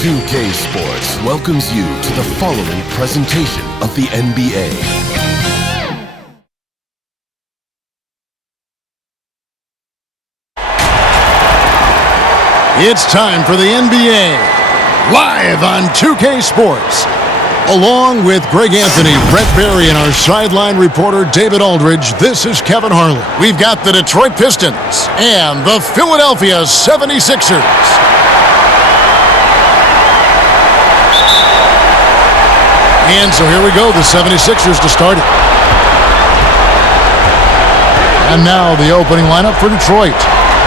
2K Sports welcomes you to the following presentation of the NBA. It's time for the NBA, live on 2K Sports. Along with Greg Anthony, Brett Barry, and our sideline reporter David Aldridge, this is Kevin Harlan. We've got the Detroit Pistons and the Philadelphia 76ers. And so here we go, the 76ers to start it. And now the opening lineup for Detroit.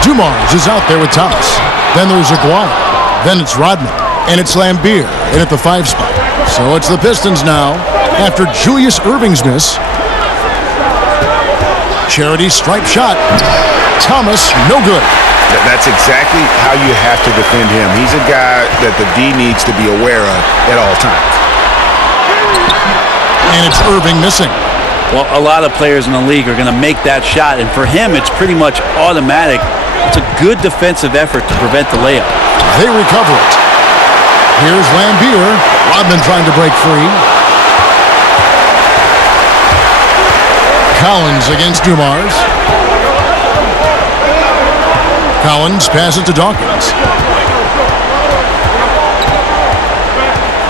Dumars is out there with Thomas. Then there's Aguirre. Then it's Rodman. And it's Lambeer in at the 5 spot. So it's the Pistons now after Julius Erving's miss. Charity stripe shot. Thomas, no good. That's exactly how you have to defend him. He's a guy that the D needs to be aware of at all times. And it's Erving missing. Well, a lot of players in the league are going to make that shot, and for him, it's pretty much automatic. It's a good defensive effort to prevent the layup. They recover it. Here's Lambeer. Rodman trying to break free. Collins against Dumars. Collins passes to Dawkins.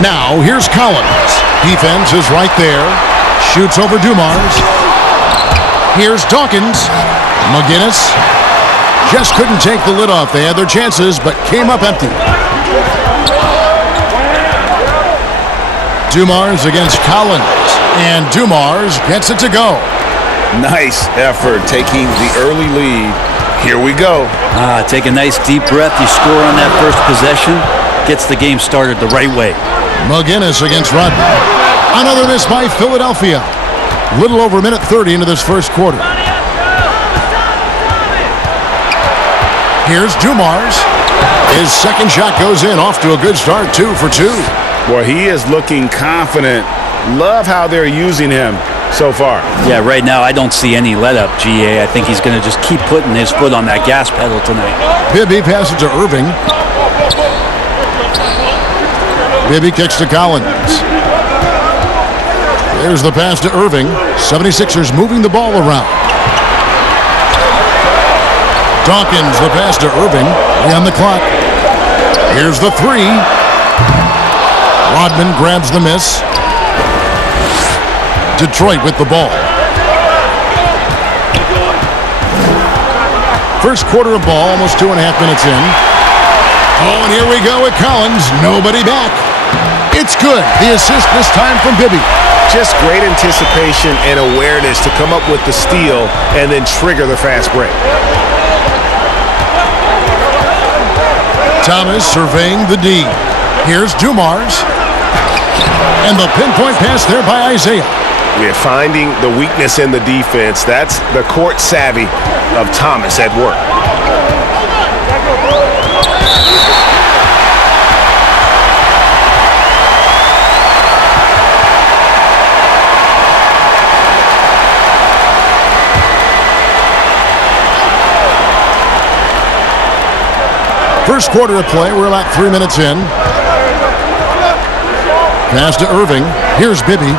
Now, here's Collins. Defense is right there. Shoots over Dumars. Here's Dawkins. McGinnis just couldn't take the lid off. They had their chances, but came up empty. Dumars against Collins. And Dumars gets it to go. Nice effort taking the early lead. Here we go. Take a nice deep breath. You score on that first possession. Gets the game started the right way. McGinnis against Rodman. Another miss by Philadelphia. Little over a minute 30 into this first quarter. Here's Dumars. His second shot goes in, off to a good start, 2 for 2. Boy, he is looking confident. Love how they're using him so far. Yeah, right now I don't see any let-up, GA. I think he's going to just keep putting his foot on that gas pedal tonight. Bibby passes to Erving. Bibby kicks to Collins. There's the pass to Erving. 76ers moving the ball around. Dawkins, the pass to Erving. On the clock. Here's the 3. Rodman grabs the miss. Detroit with the ball. First quarter of ball, almost 2.5 minutes in. Oh, and here we go with Collins. Nobody back. It's good. The assist this time from Bibby. Just great anticipation and awareness to come up with the steal and then trigger the fast break. Thomas surveying the D. Here's Dumars. And the pinpoint pass there by Isaiah. We're finding the weakness in the defense. That's the court savvy of Thomas at work. First quarter of play, we're about 3 minutes in. Pass to Erving. Here's Bibby.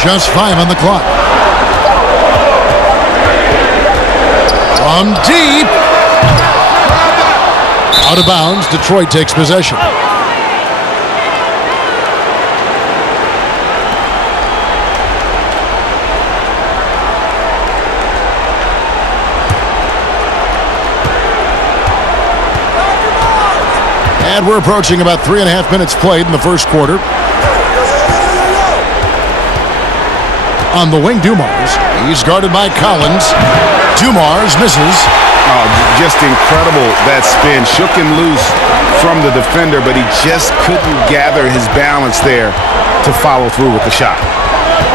Just 5 on the clock. From deep. Out of bounds. Detroit takes possession. And we're approaching about 3.5 minutes played in the first quarter. On the wing, Dumars. He's guarded by Collins. Dumars misses. Oh, just incredible that spin. Shook him loose from the defender, but he just couldn't gather his balance there to follow through with the shot.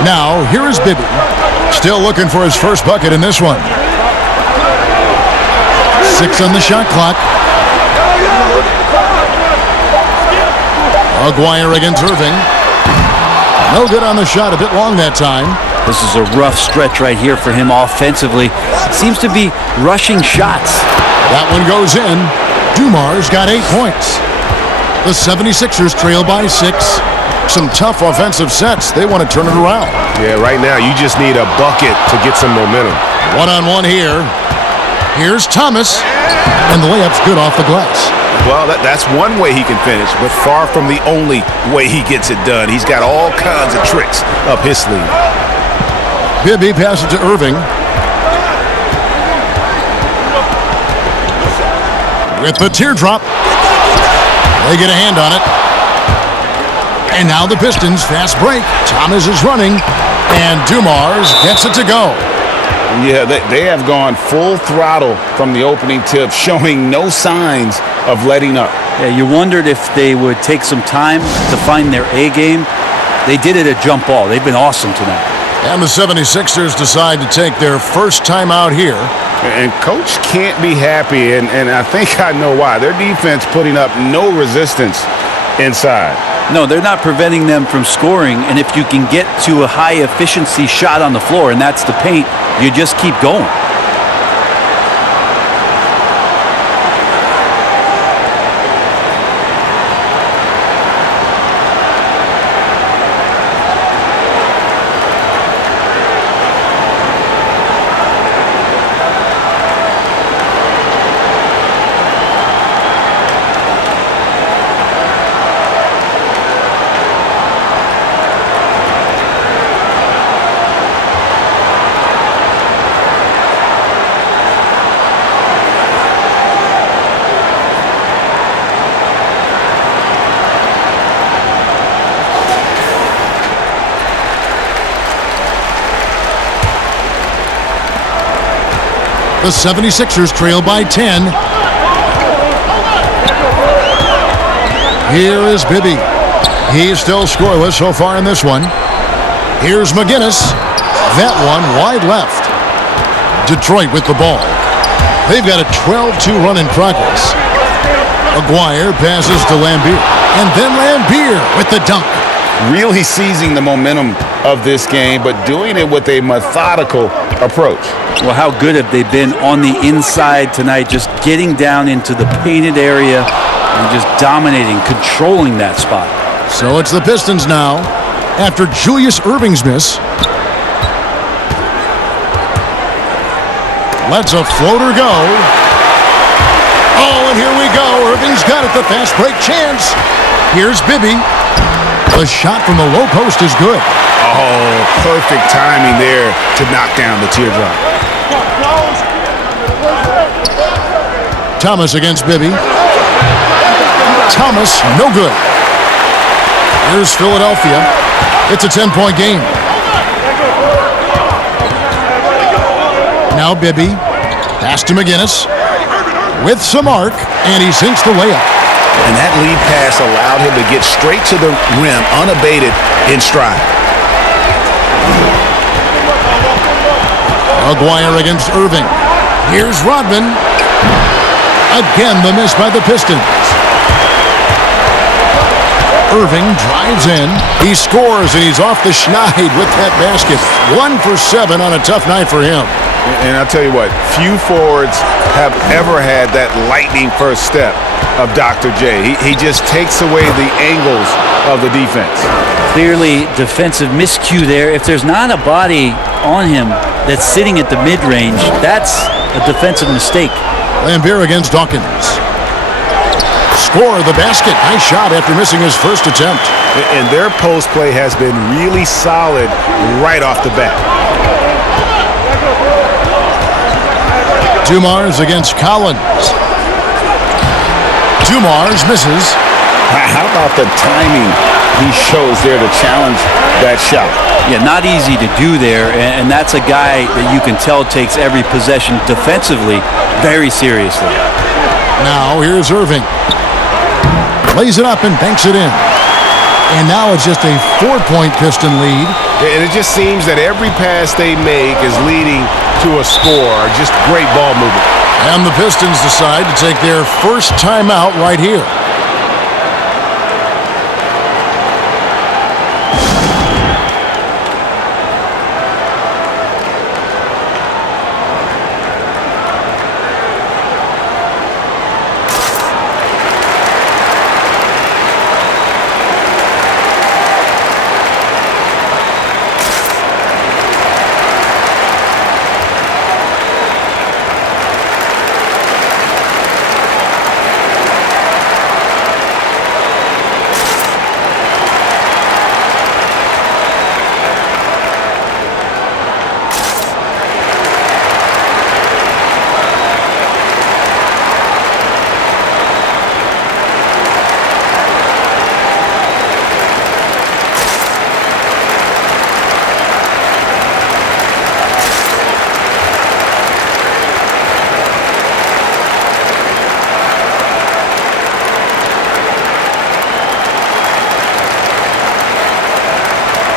Now, here is Bibby. Still looking for his first bucket in this one. 6 on the shot clock. Aguirre against Erving. No good on the shot, a bit long that time. This is a rough stretch right here for him offensively. Seems to be rushing shots. That one goes in. Dumars got 8 points. The 76ers trail by 6. Some tough offensive sets. They want to turn it around. Yeah, right now you just need a bucket to get some momentum. One-on-one here. Here's Thomas. And the layup's good off the glass. Well, that's one way he can finish, but far from the only way he gets it done. He's got all kinds of tricks up his sleeve. Bibby passes to Irving. With the teardrop. They get a hand on it. And now the Pistons fast break. Thomas is running. And Dumars gets it to go. Yeah, they have gone full throttle from the opening tip, showing no signs of letting up. Yeah, you wondered if they would take some time to find their A game. They did it at jump ball. They've been awesome tonight. And the 76ers decide to take their first time out here. And Coach can't be happy, and I think I know why. Their defense putting up no resistance inside. No, they're not preventing them from scoring, and if you can get to a high-efficiency shot on the floor, and that's the paint, you just keep going. The 76ers trail by 10. Here is Bibby. He's still scoreless so far in this one. Here's McGinnis. That one wide left. Detroit with the ball. They've got a 12-2 run in progress. Aguirre passes to Lambeer. And then Lambeer with the dunk. Really seizing the momentum of this game, but doing it with a methodical approach. Well, how good have they been on the inside tonight, just getting down into the painted area and just dominating, controlling that spot. So it's the Pistons now after Julius Irving's miss. Lets a floater go. Oh, and here we go. Irving's got it, the fast break chance. Here's Bibby. The shot from the low post is good. Oh, perfect timing there to knock down the teardrop. Thomas against Bibby. Thomas, no good. Here's Philadelphia. It's a 10-point game. Now Bibby. Pass to McGinnis. With some arc, and he sinks the layup. And that lead pass allowed him to get straight to the rim, unabated in stride. Aguirre against Irving. Here's Rodman. Again, the miss by the Pistons. Irving drives in. He scores, and he's off the schneid with that basket. 1 for 7 on a tough night for him. And I'll tell you what, few forwards have ever had that lightning first step of Dr. J. He just takes away the angles of the defense. Clearly defensive miscue there. If there's not a body on him that's sitting at the mid-range, that's a defensive mistake. Lambeer against Dawkins. Score the basket. Nice shot after missing his first attempt. And their post play has been really solid right off the bat. Dumars against Collins. Dumars misses. How about the timing he shows there to challenge that shot? Yeah, not easy to do there, and that's a guy that you can tell takes every possession defensively very seriously. Now here's Irving. Lays it up and banks it in. And now it's just a 4-point Piston lead. And it just seems that every pass they make is leading to a score. Just great ball movement. And the Pistons decide to take their first timeout right here.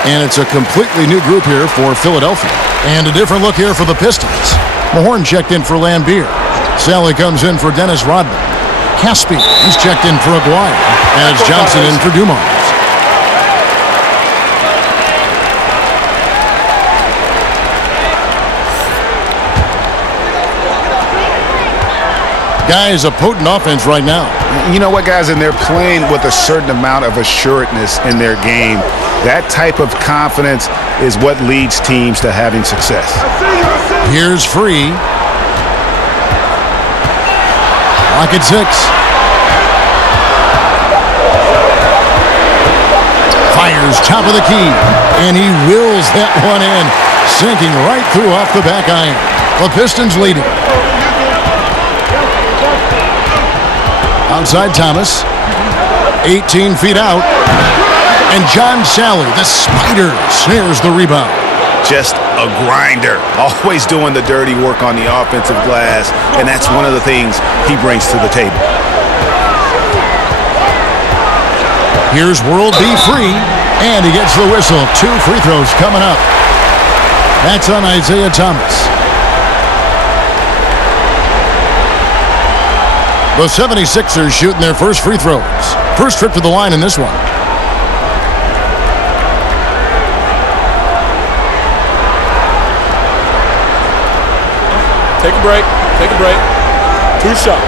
And it's a completely new group here for Philadelphia. And a different look here for the Pistons. Mahorn checked in for Lambeer. Sally comes in for Dennis Rodman. Caspi, he's checked in for Aguirre. And it's Johnson in for Dumars. Guys, a potent offense right now. You know what, guys? And they're playing with a certain amount of assuredness in their game. That type of confidence is what leads teams to having success. Here's Free. Lock at 6. Fires top of the key. And he wills that one in. Sinking right through off the back iron. The Pistons leading. Outside Thomas. 18 feet out. And John Sally, the spider, snares the rebound. Just a grinder. Always doing the dirty work on the offensive glass. And that's one of the things he brings to the table. Here's World B Free. And he gets the whistle. 2 free throws coming up. That's on Isaiah Thomas. The 76ers shooting their first free throws. First trip to the line in this one. Take a break. Take a break. 2 shots.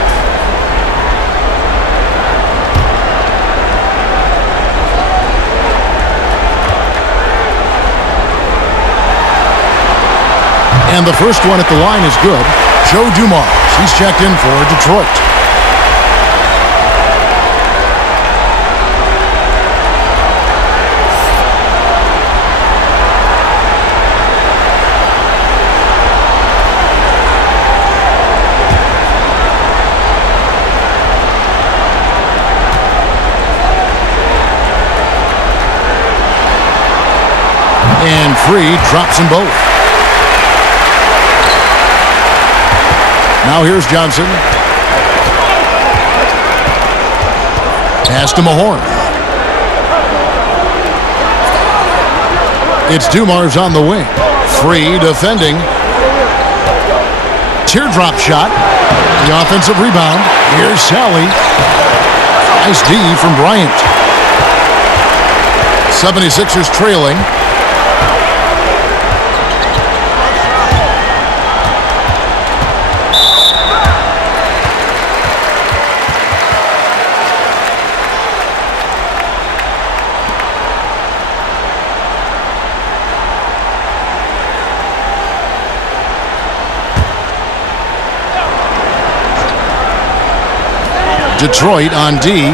And the first one at the line is good. Joe Dumars. He's checked in for Detroit. And Free drops them both. Now here's Johnson. Pass to Mahorn. It's Dumars on the wing. Free defending. Teardrop shot. The offensive rebound. Here's Sally. Nice D from Bryant. 76ers trailing. Detroit on D.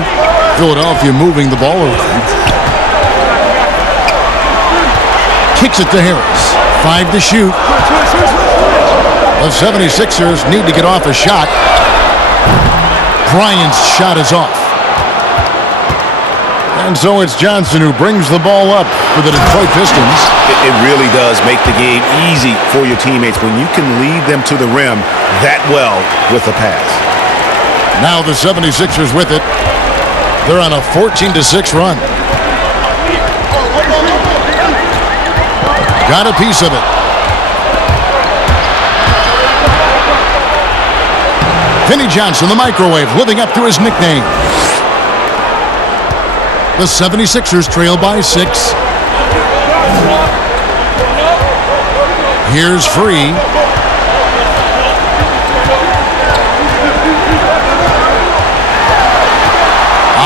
Philadelphia moving the ball around. Kicks it to Harris. 5 to shoot. The 76ers need to get off a shot. Bryant's shot is off. And so it's Johnson who brings the ball up for the Detroit Pistons. It really does make the game easy for your teammates when you can lead them to the rim that well with a pass. Now the 76ers with it. They're on a 14-6 run. Got a piece of it. Vinnie Johnson, the microwave, living up to his nickname. The 76ers trail by 6. Here's Free.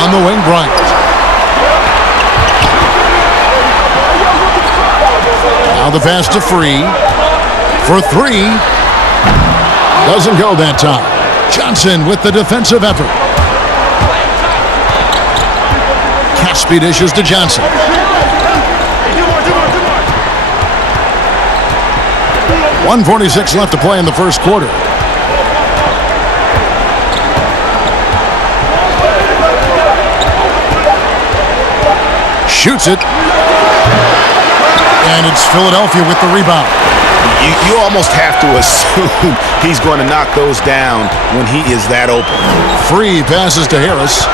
On the wing, Bryant. Now the pass to Free. For 3. Doesn't go that time. Johnson with the defensive effort. Caspi dishes to Johnson. .146 left to play in the first quarter. Shoots it. And it's Philadelphia with the rebound. You almost have to assume he's going to knock those down when he is that open. Free passes to Harris.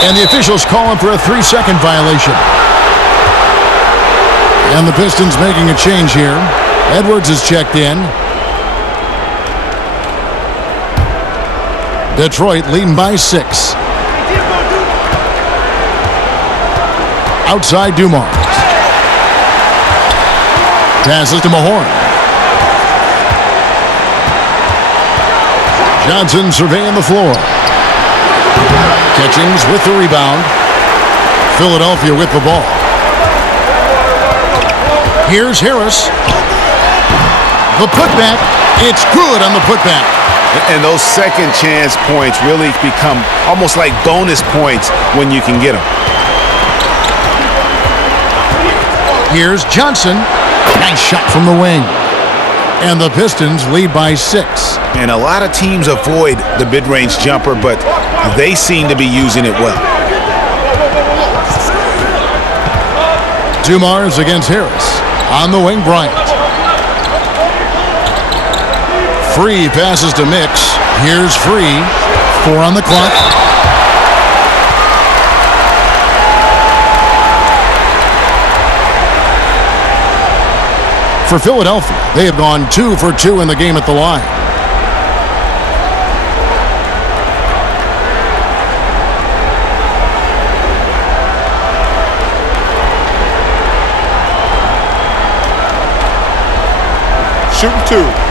And the officials calling for a 3-second violation. And the Pistons making a change here. Edwards is checked in. Detroit leading by 6. Outside Dumars. Passes to Mahorn. Johnson surveying the floor. Catchings with the rebound. Philadelphia with the ball. Here's Harris. The putback. It's good on the putback. And those second chance points really become almost like bonus points when you can get them. Here's Johnson. Nice shot from the wing. And the Pistons lead by 6. And a lot of teams avoid the mid-range jumper, but they seem to be using it well. Dumars against Harris. On the wing, Bryant. Free passes to Mix. Here's Free. 4 on the clock. For Philadelphia, they have gone 2 for 2 in the game at the line. Shooting 2.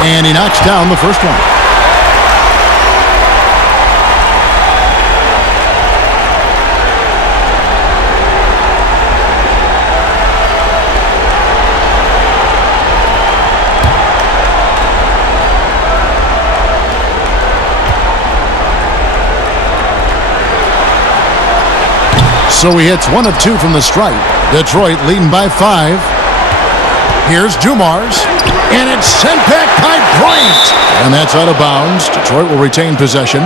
And he knocks down the first one. So he hits 1 of 2 from the stripe. Detroit leading by 5. Here's Dumars. And it's sent back by Bryant. And that's out of bounds. Detroit will retain possession.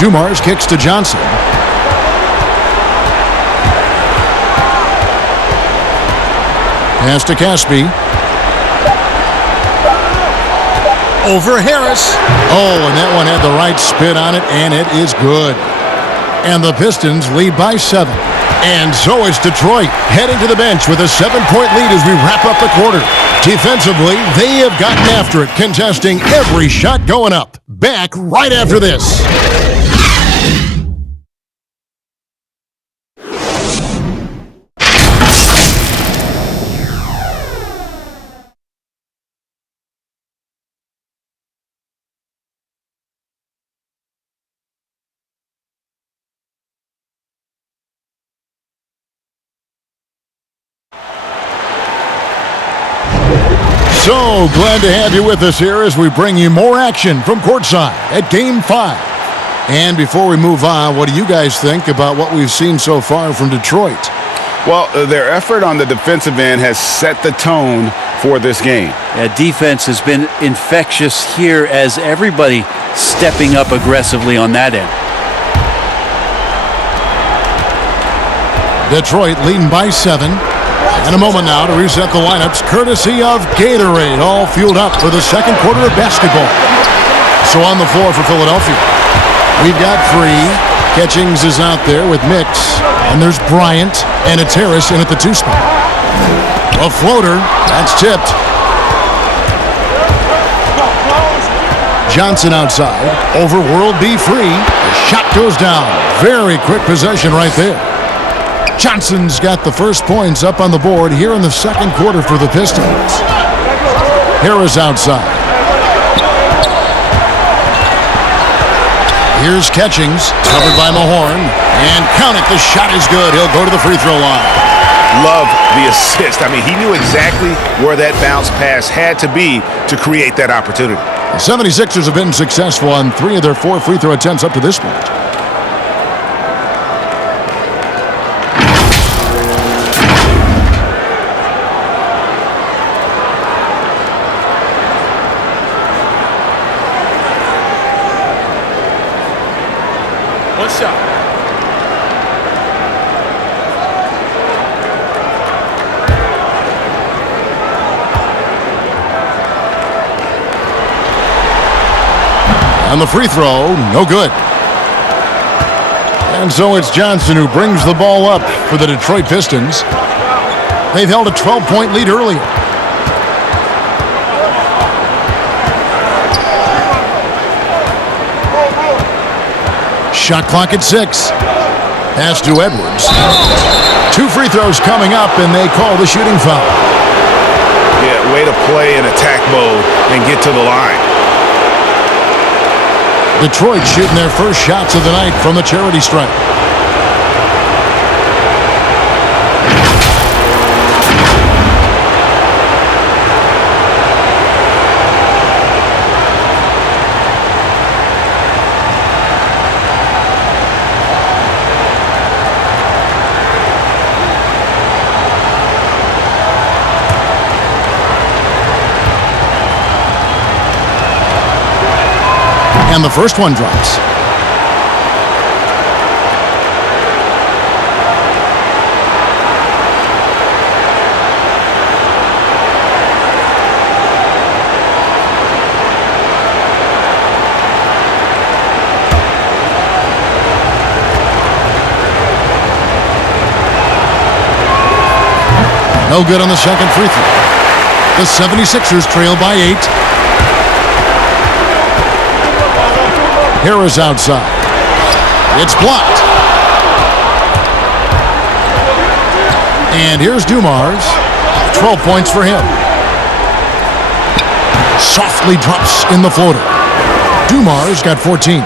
Dumars kicks to Johnson. Pass to Caspi. Over Harris. Oh, and that one had the right spin on it, and it is good. And the Pistons lead by 7. And so is Detroit, heading to the bench with a 7-point lead as we wrap up the quarter. Defensively, they have gotten after it, contesting every shot going up. Back right after this. So glad to have you with us here as we bring you more action from courtside at Game 5. And before we move on, what do you guys think about what we've seen so far from Detroit? Well, their effort on the defensive end has set the tone for this game. Yeah, defense has been infectious here as everybody stepping up aggressively on that end. Detroit leading by 7. And a moment now to reset the lineups, courtesy of Gatorade, all fueled up for the second quarter of basketball. So on the floor for Philadelphia, we've got Free. Catchings is out there with Mix. And there's Bryant, and it's Harris in at the 2 spot. A floater, that's tipped. Johnson outside, over World B Free. The shot goes down. Very quick possession right there. Johnson's got the first points up on the board here in the second quarter for the Pistons. Harris outside. Here's Catchings, covered by Mahorn. And count it, the shot is good. He'll go to the free throw line. Love the assist. I mean, he knew exactly where that bounce pass had to be to create that opportunity. The 76ers have been successful on 3 of their 4 free throw attempts up to this point. And the free throw, no good. And so it's Johnson who brings the ball up for the Detroit Pistons. They've held a 12-point lead earlier. Shot clock at 6. Pass to Edwards. 2 free throws coming up, and they call the shooting foul. Yeah, way to play in attack mode and get to the line. Detroit shooting their first shots of the night from the charity stripe. And the first one drops. No good on the second free throw. The 76ers trail by 8. Harris outside. It's blocked. And here's Dumars. 12 points for him. Softly drops in the floater. Dumars got 14.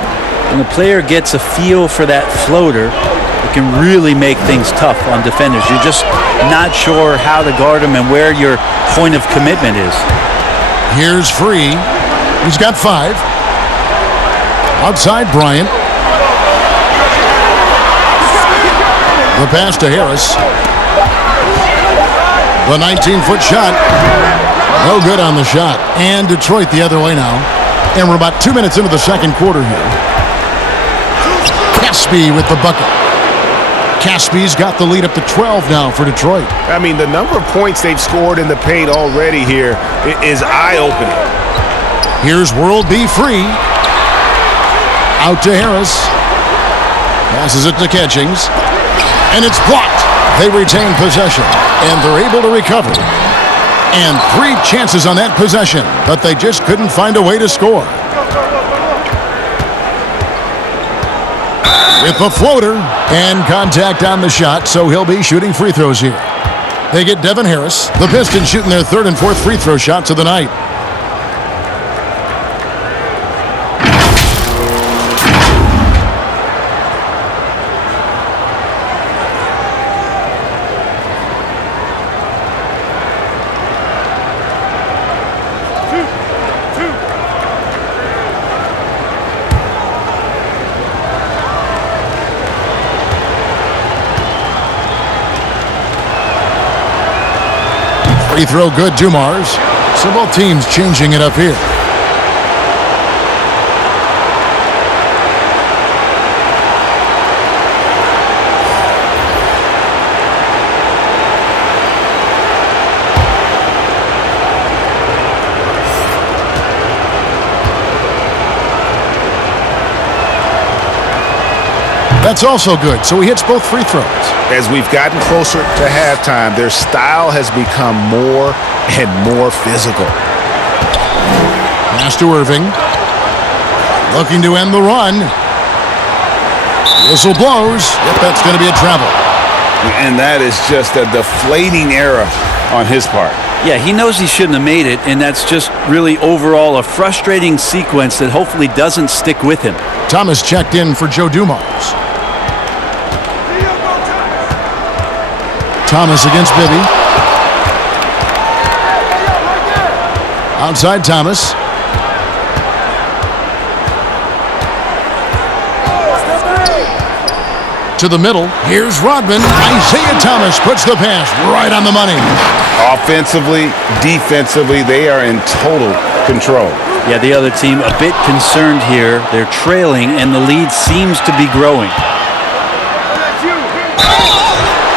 When the player gets a feel for that floater, it can really make things tough on defenders. You're just not sure how to guard them and where your point of commitment is. Here's Free. He's got 5. Outside Bryant. The pass to Harris. The 19-foot shot. No good on the shot. And Detroit the other way now. And we're about 2 minutes into the second quarter here. Caspi with the bucket. Caspi's got the lead up to 12 now for Detroit. I mean, the number of points they've scored in the paint already here is eye-opening. Here's World B. Free. Out to Harris. Passes it to Catchings. And it's blocked. They retain possession. And they're able to recover. And 3 chances on that possession. But they just couldn't find a way to score. With the floater. And contact on the shot. So he'll be shooting free throws here. They get Devin Harris. The Pistons shooting their 3rd and 4th free throw shots of the night. Free throw good, Dumars. So both teams changing it up here. That's also good, so he hits both free throws. As we've gotten closer to halftime, their style has become more and more physical. Pass to Irving. Looking to end the run. Whistle blows. Yep, that's going to be a travel. And that is just a deflating error on his part. Yeah, he knows he shouldn't have made it, and that's just really overall a frustrating sequence that hopefully doesn't stick with him. Thomas checked in for Joe Dumars. Thomas against Bibby. Outside Thomas. To the middle. Here's Rodman. Isaiah Thomas puts the pass right on the money. Offensively, defensively, they are in total control. Yeah, the other team a bit concerned here. They're trailing, and the lead seems to be growing.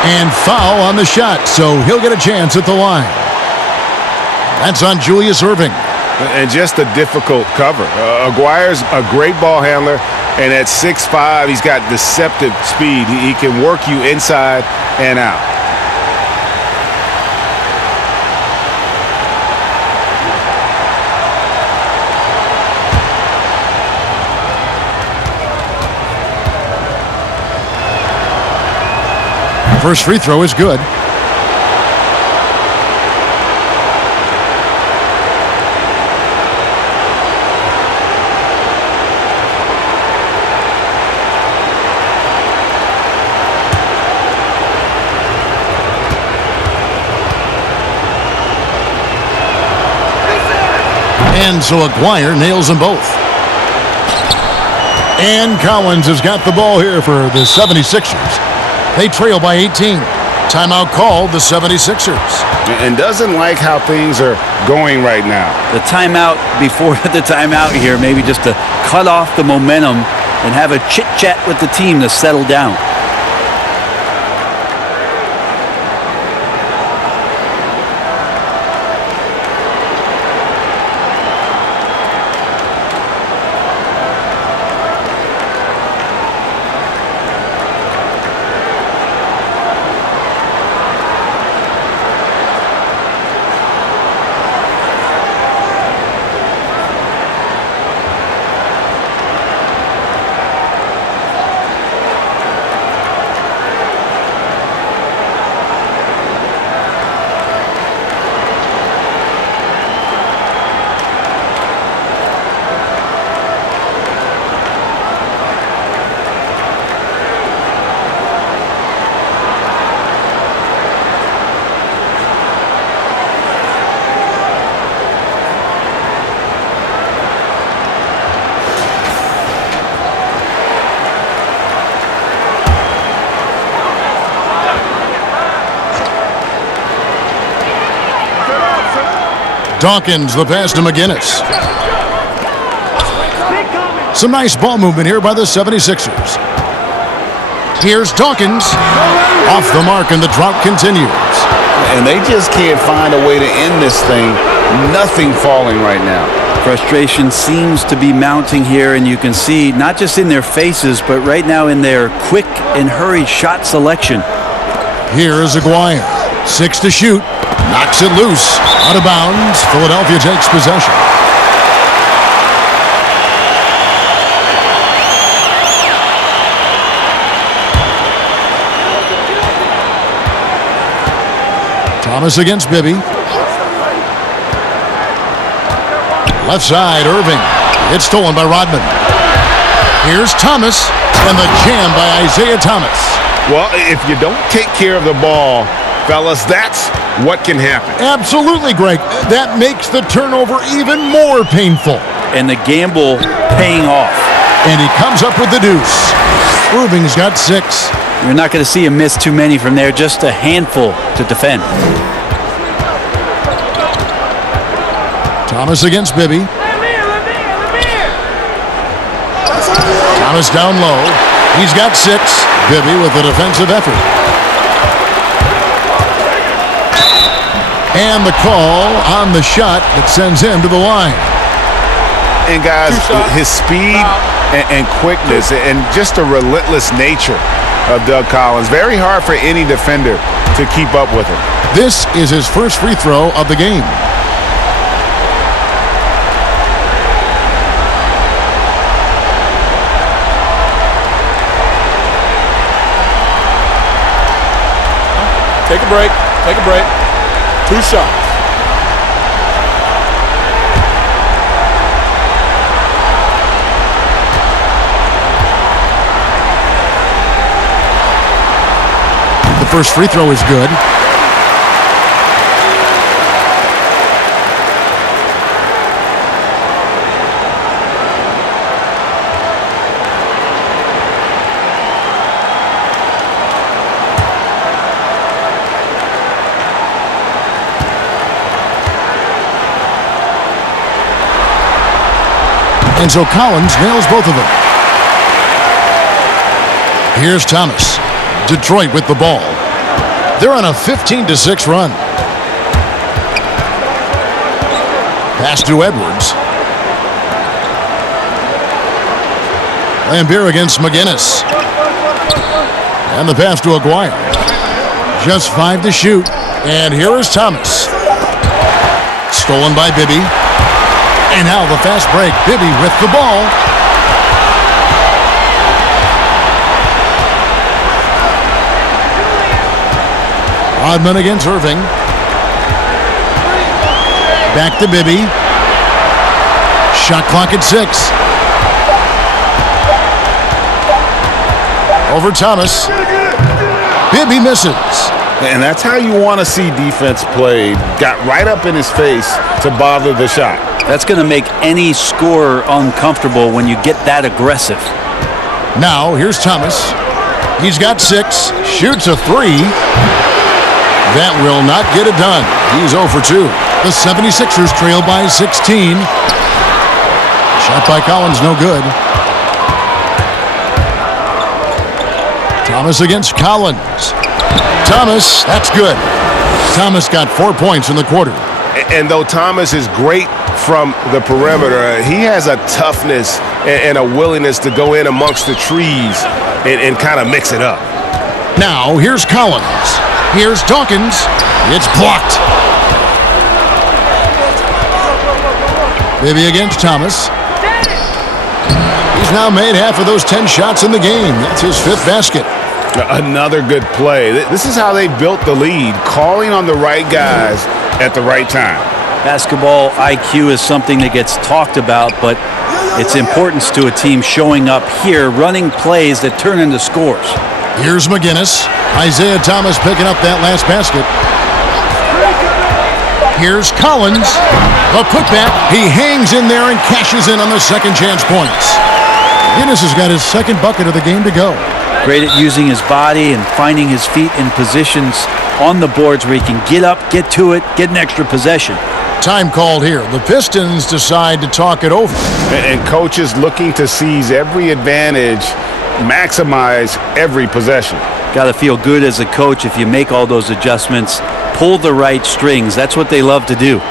And foul on the shot, so he'll get a chance at the line. That's on Julius Irving. And just a difficult cover. Aguirre's a great ball handler, and at 6'5", he's got deceptive speed. He can work you inside and out. First free throw is good. And so Aguirre nails them both. And Collins has got the ball here for the 76ers. They trail by 18. Timeout called the 76ers. And doesn't like how things are going right now. The timeout before the timeout here, maybe just to cut off the momentum and have a chit-chat with the team to settle down. Dawkins, the pass to McGinnis. Some nice ball movement here by the 76ers. Here's Dawkins. Off the mark, and the drought continues. And they just can't find a way to end this thing. Nothing falling right now. Frustration seems to be mounting here, and you can see not just in their faces, but right now in their quick and hurried shot selection. Here is Aguirre. 6 to shoot. Knocks it loose. Out of bounds. Philadelphia takes possession. Thomas against Bibby. Left side, Irving. It's stolen by Rodman. Here's Thomas, and the jam by Isaiah Thomas. Well, if you don't take care of the ball, fellas, that's what can happen. Absolutely, Greg. That makes the turnover even more painful. And the gamble paying off. And he comes up with the deuce. Irving's got 6. You're not going to see him miss too many from there, just a handful to defend. Thomas against Bibby. Thomas down low. He's got 6. Bibby with a defensive effort. And the call on the shot that sends him to the line. And guys, his speed and quickness and just the relentless nature of Doug Collins. Very hard for any defender to keep up with him. This is his first free throw of the game. Take a break. Take a break. 2 shots. The first free throw is good. And so Collins nails both of them. Here's Thomas. Detroit with the ball. They're on a 15-6 run. Pass to Edwards. Lambeer against McGinnis. And the pass to Aguirre. Just 5 to shoot. And here is Thomas. Stolen by Bibby. And now the fast break. Bibby with the ball. Rodman against Irving. Back to Bibby. Shot clock at 6. Over Thomas. Bibby misses. And that's how you want to see defense play. Got right up in his face to bother the shot. That's going to make any scorer uncomfortable when you get that aggressive. Now, here's Thomas. He's got 6. Shoots a 3. That will not get it done. He's 0 for 2. The 76ers trail by 16. Shot by Collins, no good. Thomas against Collins. Thomas, that's good. Thomas got 4 points in the quarter. And though Thomas is great from the perimeter, he has a toughness and a willingness to go in amongst the trees and kind of mix it up. Now, here's Collins. Here's Dawkins. It's blocked. Bibby against Thomas. He's now made half of those 10 shots in the game. That's his 5th basket. Another good play. This is how they built the lead, calling on the right guys at the right time. Basketball IQ is something that gets talked about, but its importance to a team showing up here, running plays that turn into scores. Here's McGinnis. Isaiah Thomas picking up that last basket. Here's Collins. The putback. He hangs in there and cashes in on the second chance points. McGinnis has got his 2nd bucket of the game to go. Great at using his body and finding his feet in positions on the boards where he can get up, get to it, get an extra possession. Time called here. The Pistons decide to talk it over. And coaches looking to seize every advantage, maximize every possession. Got to feel good as a coach if you make all those adjustments, pull the right strings. That's what they love to do.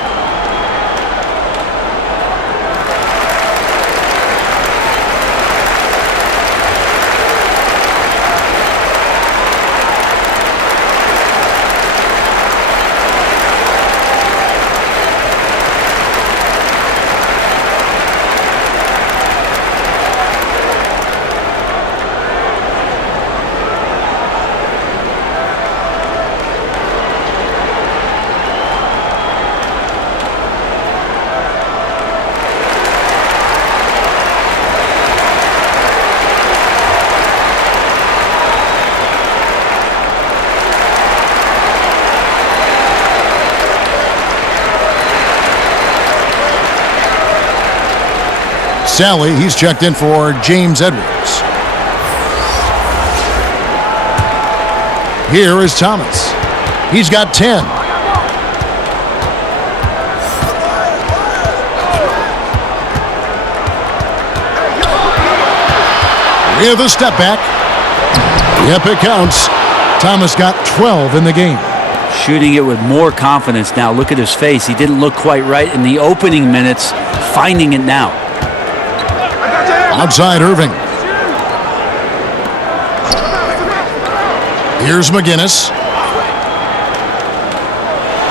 Sally, he's checked in for James Edwards. Here is Thomas. He's got 10. With a step back. Yep, it counts. Thomas got 12 in the game. Shooting it with more confidence now. Look at his face. He didn't look quite right in the opening minutes. Finding it now. Outside Irving. Here's McGinnis.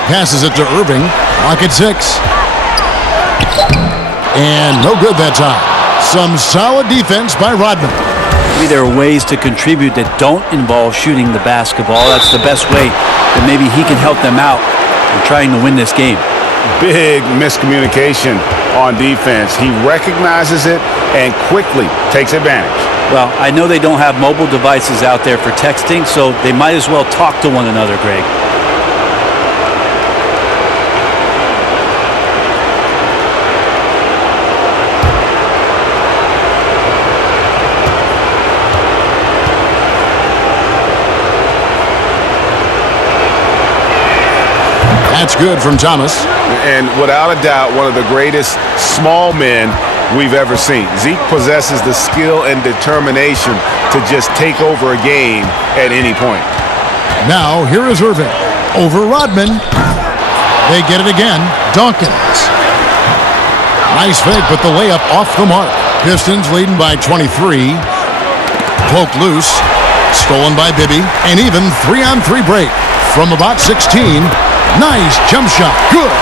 Passes it to Irving. Clock at 6. And no good that time. Some solid defense by Rodman. Maybe there are ways to contribute that don't involve shooting the basketball. That's the best way that maybe he can help them out in trying to win this game. Big miscommunication on defense. He recognizes it and quickly takes advantage. Well, I know they don't have mobile devices out there for texting, so they might as well talk to one another, Greg. That's good from Thomas. And without a doubt, one of the greatest small men we've ever seen. Zeke possesses the skill and determination to just take over a game at any point. Now, here is Irving. Over Rodman. They get it again. Dawkins. Nice fake, but the layup off the mark. Pistons leading by 23. Poke loose. Stolen by Bibby. And even 3-on-3 break from about 16. Nice jump shot. Good.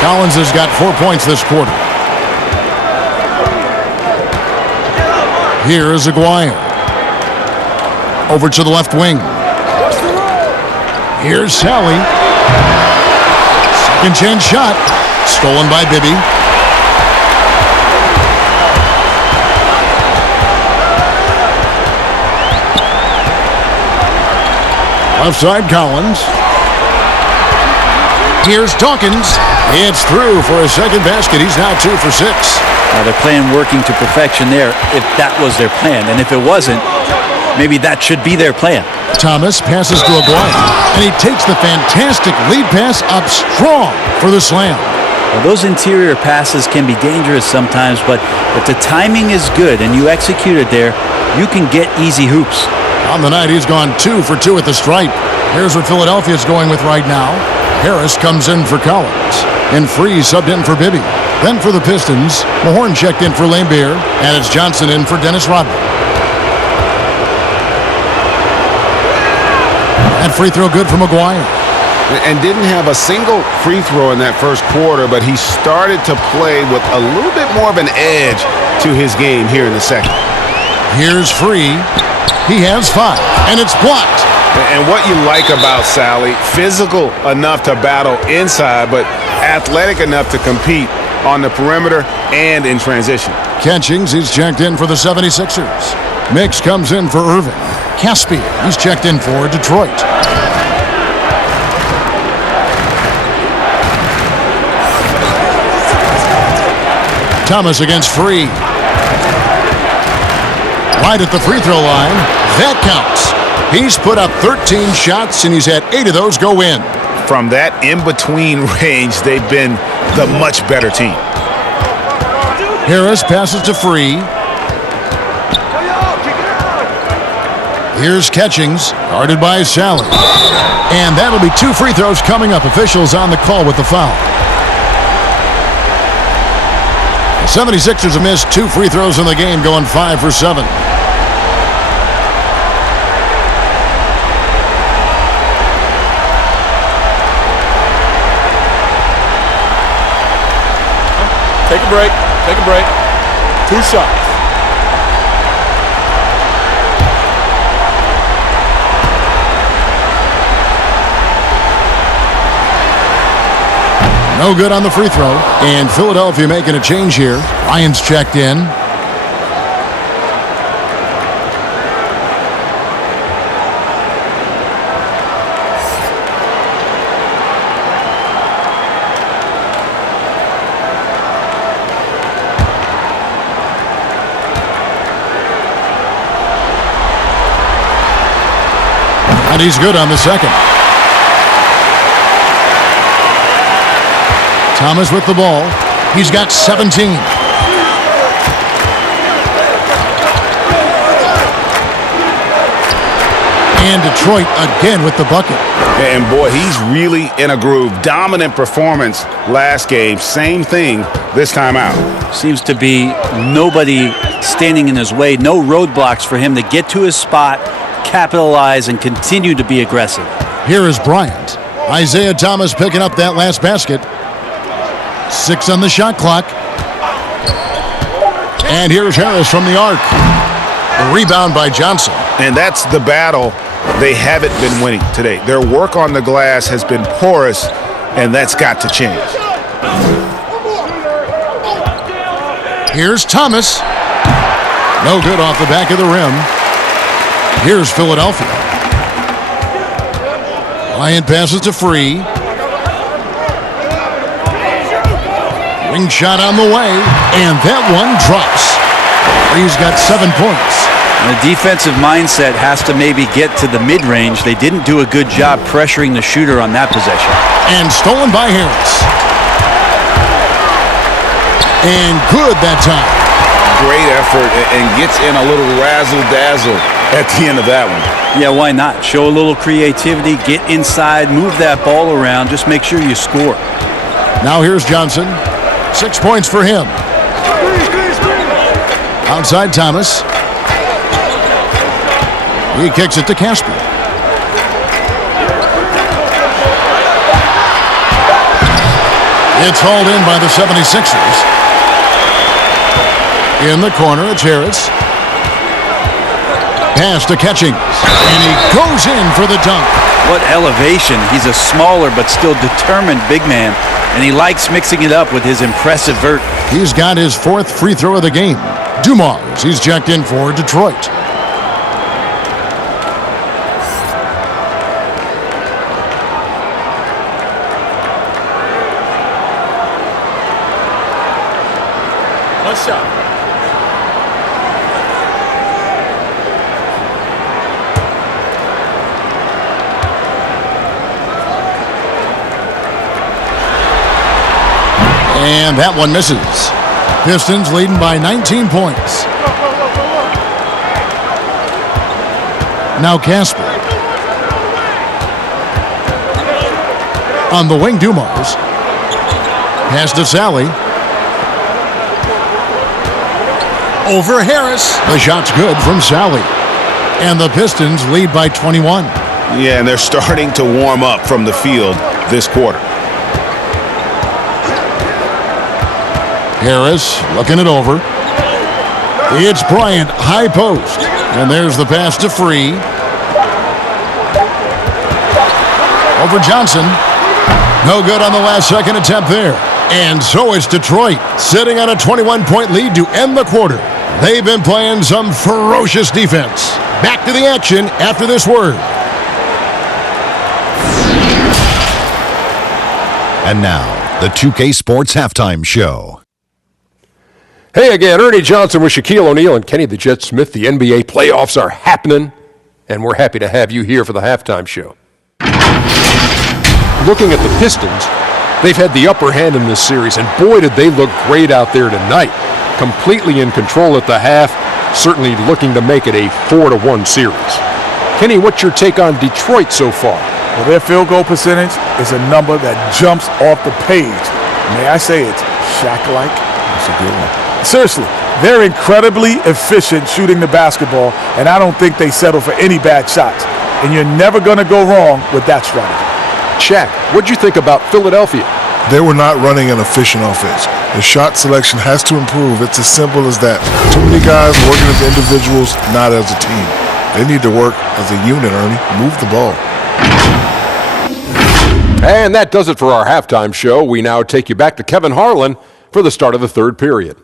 Collins has got 4 points this quarter. Here's Aguirre. Over to the left wing. Here's Sally. Second chance shot. Stolen by Bibby. Left side, Collins. Here's Dawkins. It's through for a second basket. He's now 2 for 6. They're playing working to perfection there if that was their plan. And if it wasn't, maybe that should be their plan. Thomas passes to Aguirre. And he takes the fantastic lead pass up strong for the slam. Well, those interior passes can be dangerous sometimes, but if the timing is good and you execute it there, you can get easy hoops. On the night, he's gone 2 for 2 at the stripe. Here's what Philadelphia's going with right now. Harris comes in for Collins. And Free subbed in for Bibby. Then for the Pistons, Mahorn checked in for Lambeer. And it's Johnson in for Dennis Rodman. And free throw good from Aguirre. And didn't have a single free throw in that first quarter, but he started to play with a little bit more of an edge to his game here in the second. Here's Free. He has 5, and it's blocked. And what you like about Sally, physical enough to battle inside, but athletic enough to compete on the perimeter and in transition. Catchings, he's checked in for the 76ers. Mix comes in for Irving. Caspian, he's checked in for Detroit. Thomas against Free. Right at the free throw line. That counts. He's put up 13 shots, and he's had 8 of those go in. From that in-between range, they've been the much better team. Harris passes to Free. Here's Catchings, guarded by Sally. And that'll be 2 free throws coming up. Officials on the call with the foul. The 76ers have missed 2 free throws in the game, going 5 for 7. Take a break. Take a break. 2 shots. No good on the free throw. And Philadelphia making a change here. Ryan's checked in. And he's good on the second. Thomas with the ball. He's got 17. And Detroit again with the bucket. And boy, he's really in a groove. Dominant performance last game. Same thing this time out. Seems to be nobody standing in his way. No roadblocks for him to get to his spot, capitalize, and continue to be aggressive. Here is Bryant. Isaiah Thomas picking up that last basket. 6 on the shot clock. And here's Harris from the arc. A rebound by Johnson. And that's the battle they haven't been winning today. Their work on the glass has been porous, and that's got to change. Here's Thomas. No good off the back of the rim. Here's Philadelphia. Bryant passes to Free. Wing shot on the way, and that one drops. Free's got 7 points. And the defensive mindset has to maybe get to the mid-range. They didn't do a good job pressuring the shooter on that possession. And stolen by Harris. And good that time. Great effort and gets in a little razzle-dazzle at the end of that one. Yeah, why not? Show a little creativity, get inside, move that ball around, just make sure you score. Now here's Johnson. 6 points for him. Outside Thomas. He kicks it to Casper. It's hauled in by the 76ers. In the corner, it's Harris. Pass to Catchings. And he goes in for the dunk. What elevation. He's a smaller but still determined big man. And he likes mixing it up with his impressive vert. He's got his 4th free throw of the game. Dumars, he's checked in for Detroit. One shot. And that one misses. Pistons leading by 19 points. Now Casper. On the wing, Dumars. Pass to Sally. Over Harris. The shot's good from Sally. And the Pistons lead by 21. Yeah, and they're starting to warm up from the field this quarter. Harris looking it over. It's Bryant, high post. And there's the pass to Free. Over Johnson. No good on the last second attempt there. And so it's Detroit, sitting on a 21-point lead to end the quarter. They've been playing some ferocious defense. Back to the action after this word. And now, the 2K Sports Halftime Show. Hey again, Ernie Johnson with Shaquille O'Neal and Kenny the Jet Smith. The NBA playoffs are happening, and we're happy to have you here for the halftime show. Looking at the Pistons, they've had the upper hand in this series, and boy did they look great out there tonight. Completely in control at the half, certainly looking to make it a 4-1 series. Kenny, what's your take on Detroit so far? Well, their field goal percentage is a number that jumps off the page. May I say it's Shaq-like? That's a good one. Seriously, they're incredibly efficient shooting the basketball, and I don't think they settle for any bad shots. And you're never going to go wrong with that strategy. Shaq, what'd you think about Philadelphia? They were not running an efficient offense. The shot selection has to improve. It's as simple as that. Too many guys working as individuals, not as a team. They need to work as a unit, Ernie. Move the ball. And that does it for our halftime show. We now take you back to Kevin Harlan for the start of the third period.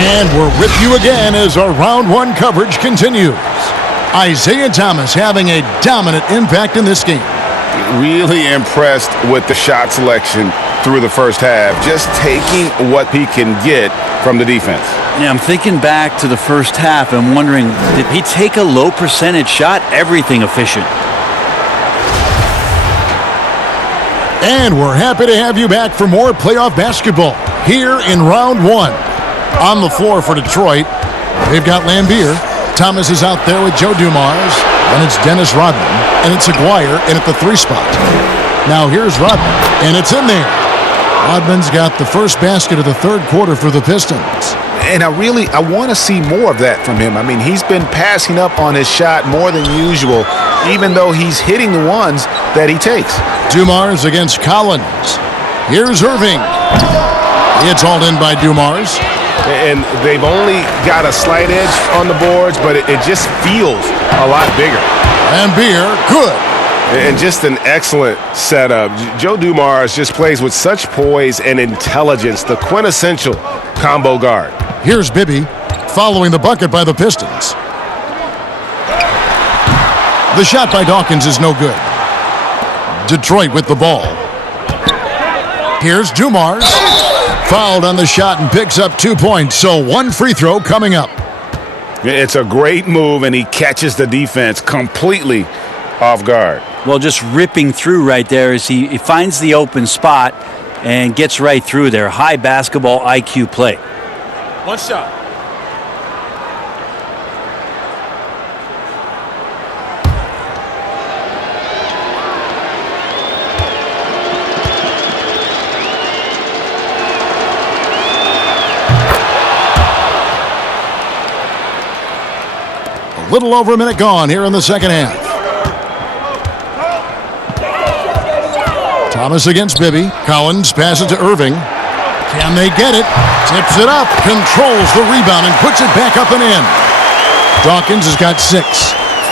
And we're with you again as our round one coverage continues. Isaiah Thomas having a dominant impact in this game. Really impressed with the shot selection through the first half, just taking what he can get from the defense. Yeah, I'm thinking back to the first half and wondering, did he take a low percentage shot? Everything efficient. And we're happy to have you back for more playoff basketball here in round one. On the floor for Detroit, they've got Lambier. Thomas is out there with Joe Dumars. And it's Dennis Rodman. And it's Aguirre in at the 3 spot. Now here's Rodman. And it's in there. Rodman's got the first basket of the third quarter for the Pistons. And I want to see more of that from him. I mean, he's been passing up on his shot more than usual, even though he's hitting the ones that he takes. Dumars against Collins. Here's Irving. It's hauled in by Dumars. And they've only got a slight edge on the boards, but it just feels a lot bigger. Lambier, good. And just an excellent setup. Joe Dumars just plays with such poise and intelligence, the quintessential combo guard. Here's Bibby following the bucket by the Pistons. The shot by Dawkins is no good. Detroit with the ball. Here's Dumars. Fouled on the shot and picks up 2 points, so 1 free throw coming up. It's a great move, and he catches the defense completely off guard. Well, just ripping through right there as he finds the open spot, and gets right through there. High basketball IQ play. One shot. A little over a minute gone here in the second half. Thomas against Bibby. Collins passes to Irving. Can they get it? Tips it up. Controls the rebound and puts it back up and in. Dawkins has got 6.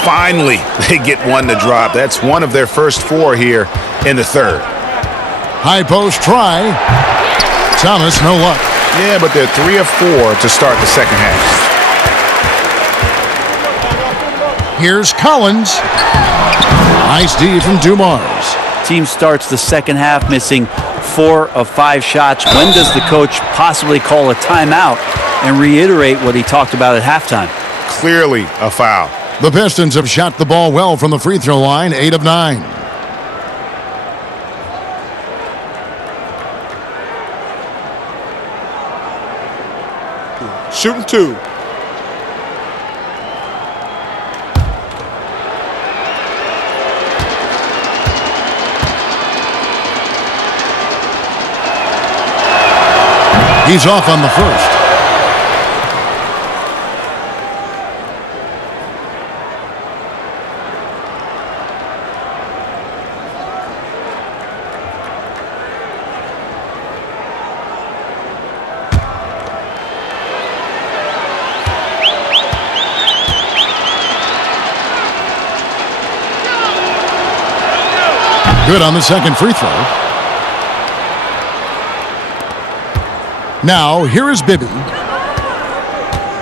Finally, they get one to drop. That's one of their first 4 here in the third. High post try. Thomas, no luck. Yeah, but they're 3 of 4 to start the second half. Here's Collins. Nice D from Dumars. Team starts the second half missing 4 of 5 shots. When does the coach possibly call a timeout and reiterate what he talked about at halftime? Clearly a foul. The Pistons have shot the ball well from the free throw line, 8 of 9. Shooting 2. He's off on the first. Good on the second free throw. Now, here is Bibby.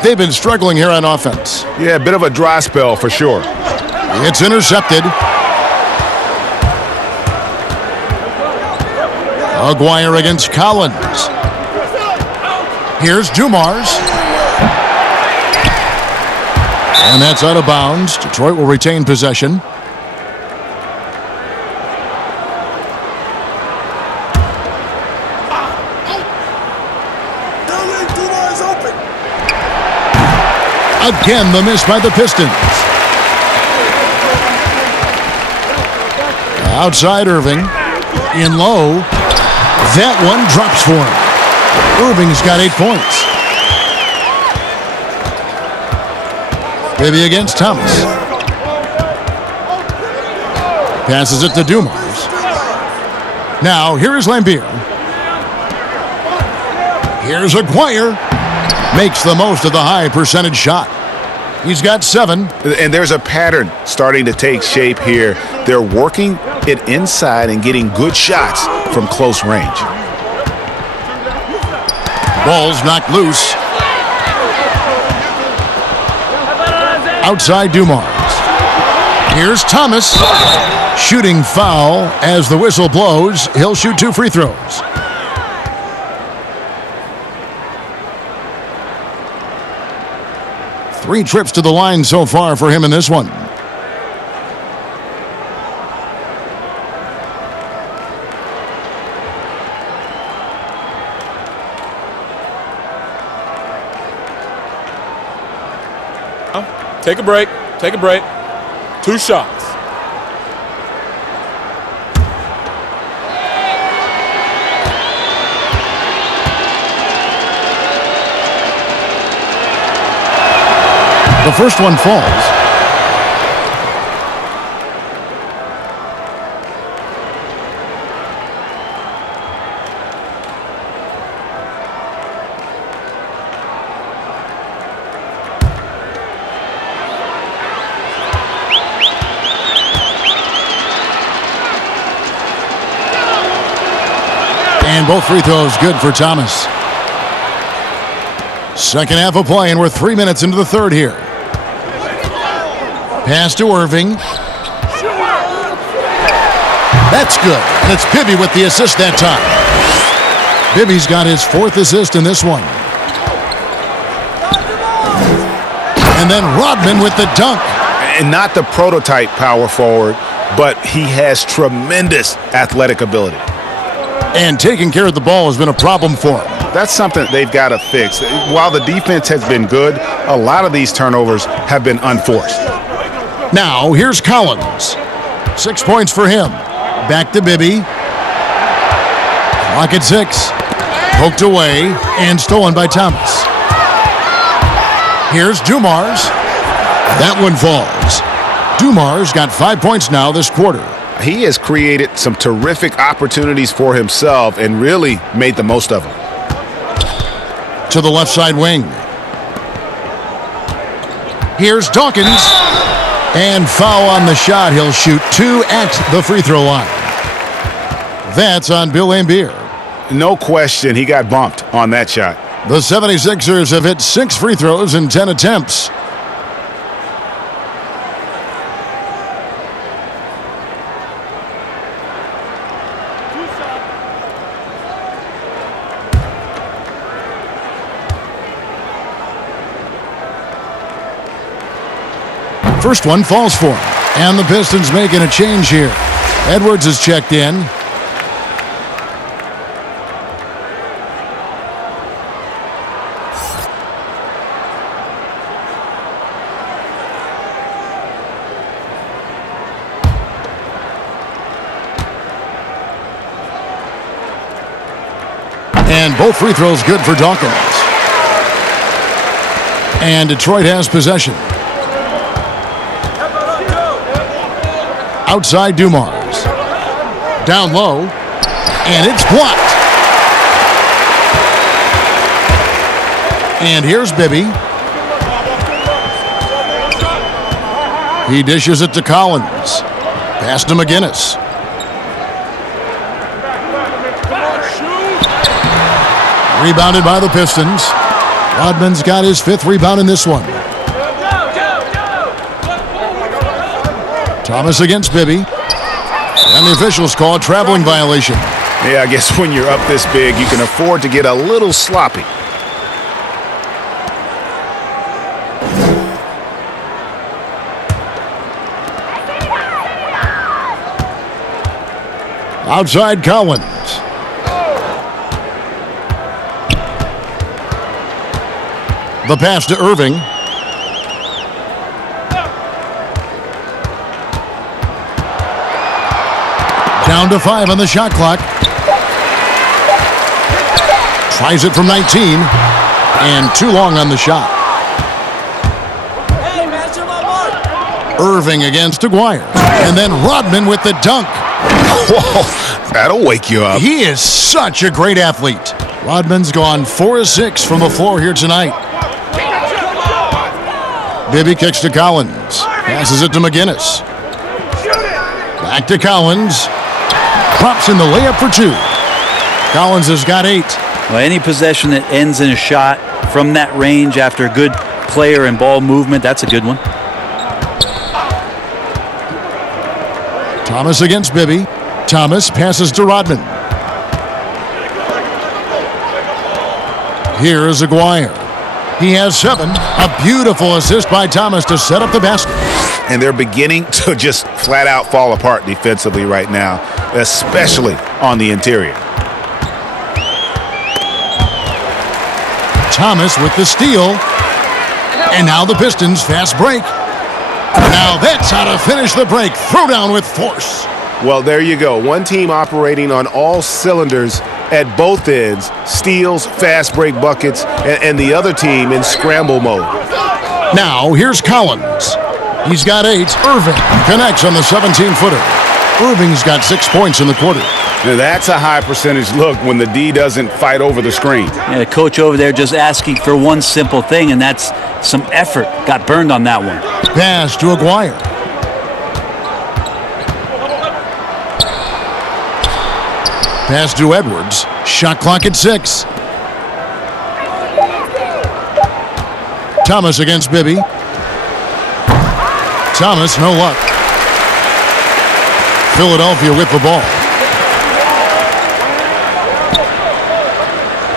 They've been struggling here on offense. Yeah, a bit of a dry spell for sure. It's intercepted. Aguirre against Collins. Here's Dumars. And that's out of bounds. Detroit will retain possession. Again, the miss by the Pistons. Outside Irving. In low. That one drops for him. Irving's got 8 points. Bibby against Thomas. Passes it to Dumars. Now, here is Lambier. Here's Aguirre. Makes the most of the high percentage shot. He's got 7. And there's a pattern starting to take shape here. They're working it inside and getting good shots from close range. Ball's knocked loose. Outside Dumars. Here's Thomas. Shooting foul as the whistle blows. He'll shoot 2 free throws. Three trips to the line so far for him in this one. Take a break. Take a break. 2 shots. The first one falls. And both free throws good for Thomas. Second half of play, and we're 3 minutes into the third here. Pass to Irving. That's good. And it's Bibby with the assist that time. Bibby's got his 4th assist in this one. And then Rodman with the dunk. And not the prototype power forward, but he has tremendous athletic ability. And taking care of the ball has been a problem for him. That's something they've got to fix. While the defense has been good, a lot of these turnovers have been unforced. Now, here's Collins. 6 points for him. Back to Bibby. Clock at 6. Poked away and stolen by Thomas. Here's Dumars. That one falls. Dumars got 5 points now this quarter. He has created some terrific opportunities for himself and really made the most of them. To the left side wing. Here's Dawkins. And foul on the shot. He'll shoot 2 at the free throw line. That's on Bill Laimbeer. No question, he got bumped on that shot. The 76ers have hit 6 free throws in 10 attempts. First one falls for him. And the Pistons making a change here. Edwards is checked in. And both free throws good for Dawkins. And Detroit has possession. Outside Dumars. Down low. And it's blocked. And here's Bibby. He dishes it to Collins. Pass to McGinnis. Rebounded by the Pistons. Rodman's got his 5th rebound in this one. Thomas against Bibby. And the officials call a traveling violation. Yeah, I guess when you're up this big, you can afford to get a little sloppy. Outside Collins. The pass to Irving. Down to 5 on the shot clock. Tries it from 19. And too long on the shot. Irving against Aguirre. And then Rodman with the dunk. Whoa, that'll wake you up. He is such a great athlete. Rodman's gone 4 of 6 from the floor here tonight. Bibby kicks to Collins. Passes it to McGinnis. Back to Collins. Pops in the layup for 2. Collins has got 8. Well, any possession that ends in a shot from that range after good player and ball movement, that's a good one. Thomas against Bibby. Thomas passes to Rodman. Here is Aguirre. He has 7. A beautiful assist by Thomas to set up the basket. And they're beginning to just flat out fall apart defensively right now, especially on the interior. Thomas with the steal. And now the Pistons fast break. Now that's how to finish the break. Throw down with force. Well, there you go. One team operating on all cylinders at both ends, steals, fast break buckets, and the other team in scramble mode. Now here's Collins. He's got 8. Irving connects on the 17-footer. Irving's got 6 points in the quarter. Now that's a high percentage look when the D doesn't fight over the screen. Yeah, the coach over there just asking for one simple thing, and that's some effort. Got burned on that one. Pass to Aguirre. Pass to Edwards. Shot clock at 6. Thomas against Bibby. Thomas, no luck. Philadelphia with the ball.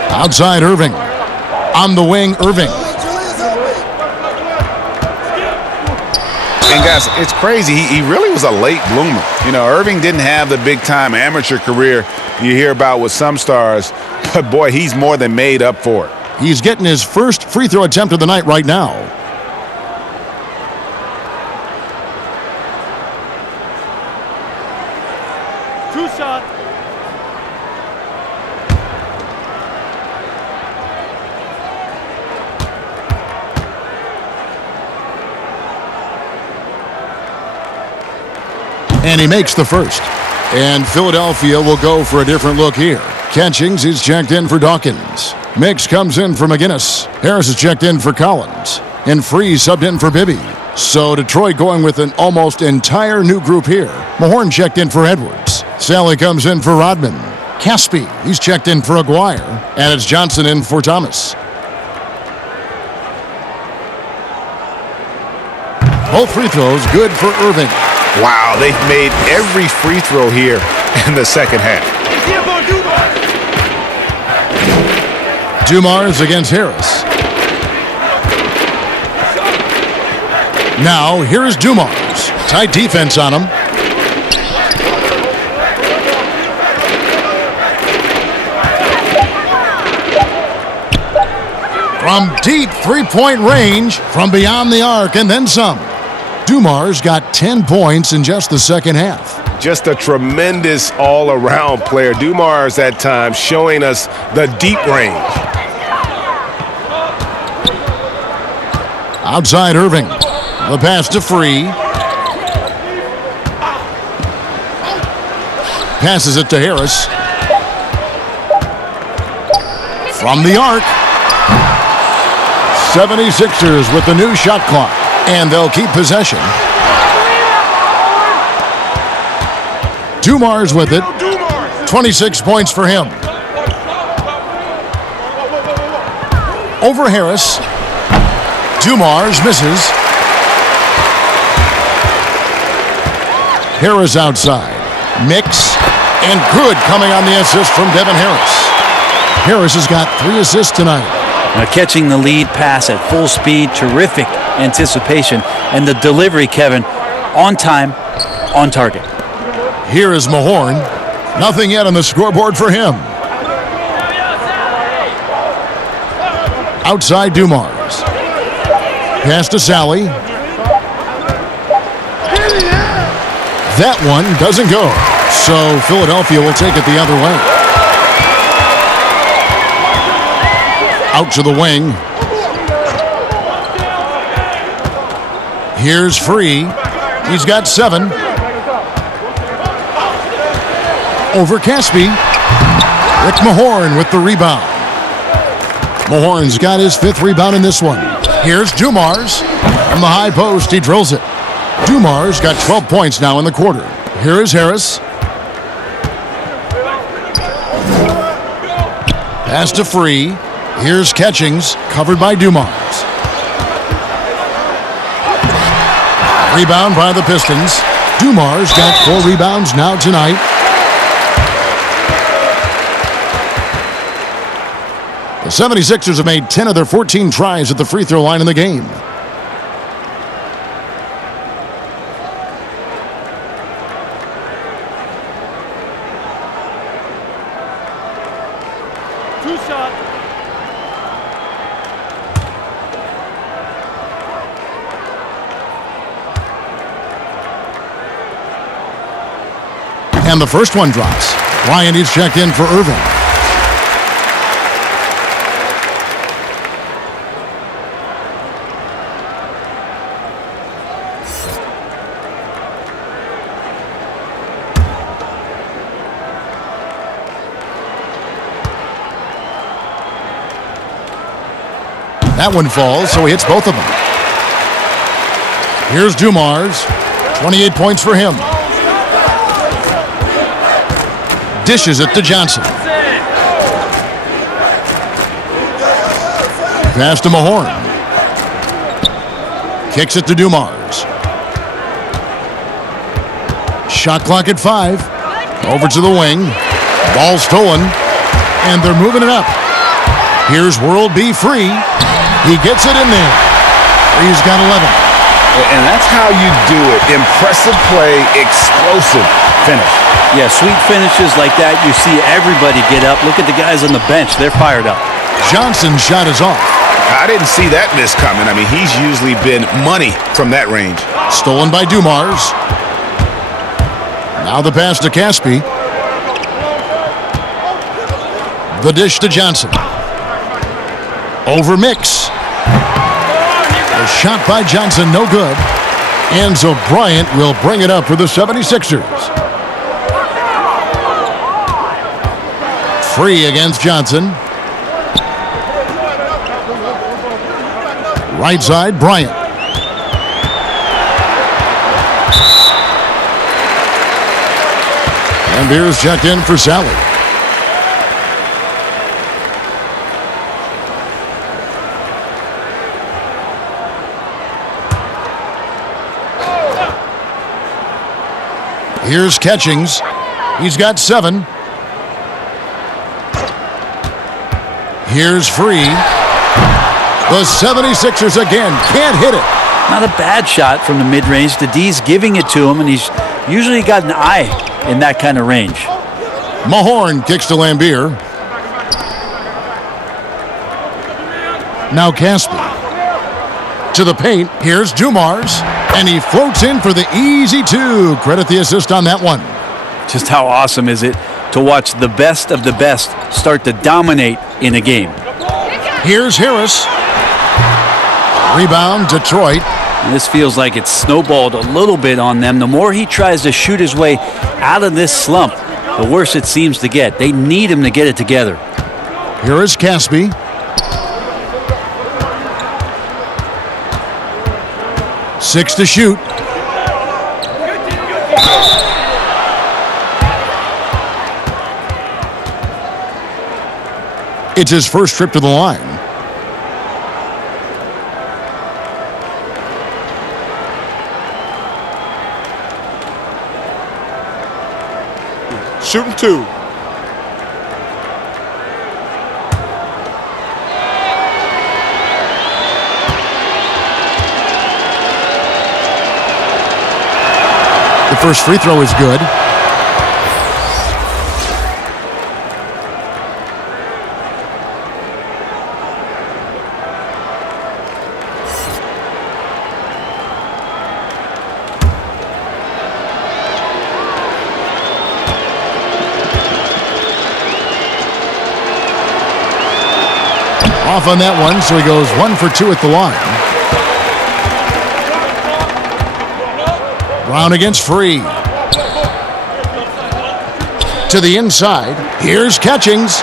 Outside Irving. On the wing, Irving. And guys, it's crazy. He really was a late bloomer. You know, Irving didn't have the big-time amateur career you hear about with some stars, but boy, he's more than made up for it. He's getting his first free throw attempt of the night right now. Two shot. And he makes the first. And Philadelphia will go for a different look here. Catchings is checked in for Dawkins. Mix comes in for McGinnis. Harris is checked in for Collins. And Free subbed in for Bibby. So Detroit going with an almost entire new group here. Mahorn checked in for Edwards. Sally comes in for Rodman. Caspi, he's checked in for Aguirre. And it's Johnson in for Thomas. Both free throws good for Irving. Wow, they've made every free throw here in the second half. Dumars against Harris. Now, here's Dumars. Tight defense on him. From deep three-point range, from beyond the arc, and then some. Dumars got 10 points in just the second half. Just a tremendous all-around player. Dumars at times showing us the deep range. Outside Irving. The pass to Free. Passes it to Harris. From the arc. 76ers with the new shot clock. And they'll keep possession. Dumars with it. 26 points for him. Over Harris. Dumars misses. Harris outside. Mix. And good coming on the assist from Devin Harris. Harris has got 3 assists tonight. Now catching the lead pass at full speed, terrific anticipation, and the delivery, Kevin, on time, on target. Here is Mahorn. Nothing yet on the scoreboard for him. Outside Dumars. Pass to Sally. That one doesn't go. So Philadelphia will take it the other way. Out to the wing. Here's Free. He's got 7. Over Caspi. Rick Mahorn with the rebound. Mahorn's got his 5th rebound in this one. Here's Dumars. From the high post, he drills it. Dumars got 12 points now in the quarter. Here is Harris. Pass to Free. Here's Catchings, covered by Dumars. Rebound by the Pistons. Dumars got 4 rebounds now tonight. The 76ers have made 10 of their 14 tries at the free throw line in the game. Two shot. And the first one drops. Bryant is checked in for Irving. That one falls, so he hits both of them. Here's Dumars. 28 points for him. Dishes it to Johnson. Pass to Mahorn. Kicks it to Dumars. Shot clock at 5. Over to the wing. Ball stolen. And they're moving it up. Here's World B Free. He gets it in there. He's got 11. And that's how you do it. Impressive play, explosive finish. Yeah, sweet finishes like that, you see everybody get up. Look at the guys on the bench. They're fired up. Johnson's shot is off. I didn't see that miss coming. I mean, he's usually been money from that range. Stolen by Dumars. Now the pass to Caspi. The dish to Johnson. Over Mix. A shot by Johnson, no good. Enzo Bryant will bring it up for the 76ers. Free against Johnson. Right side, Bryant. And Beers checked in for Sally. Here's Catchings. He's got 7. Here's Free. The 76ers again can't hit it. Not a bad shot from the mid-range. The D's giving it to him, and he's usually got an eye in that kind of range. Mahorn kicks to Lambier. Now Caspi. To the paint. Here's Dumars. And he floats in for the easy 2. Credit the assist on that one. Just how awesome is it to watch the best of the best start to dominate in a game. Here's Harris. Rebound, Detroit. And this feels like it's snowballed a little bit on them. The more he tries to shoot his way out of this slump, the worse it seems to get. They need him to get it together. Here is Caspi. Six to shoot. It's his first trip to the line. Shooting 2. The first free throw is good. Off on that one, so he goes 1 for 2 at the line. Brown against Free. To the inside. Here's Catchings.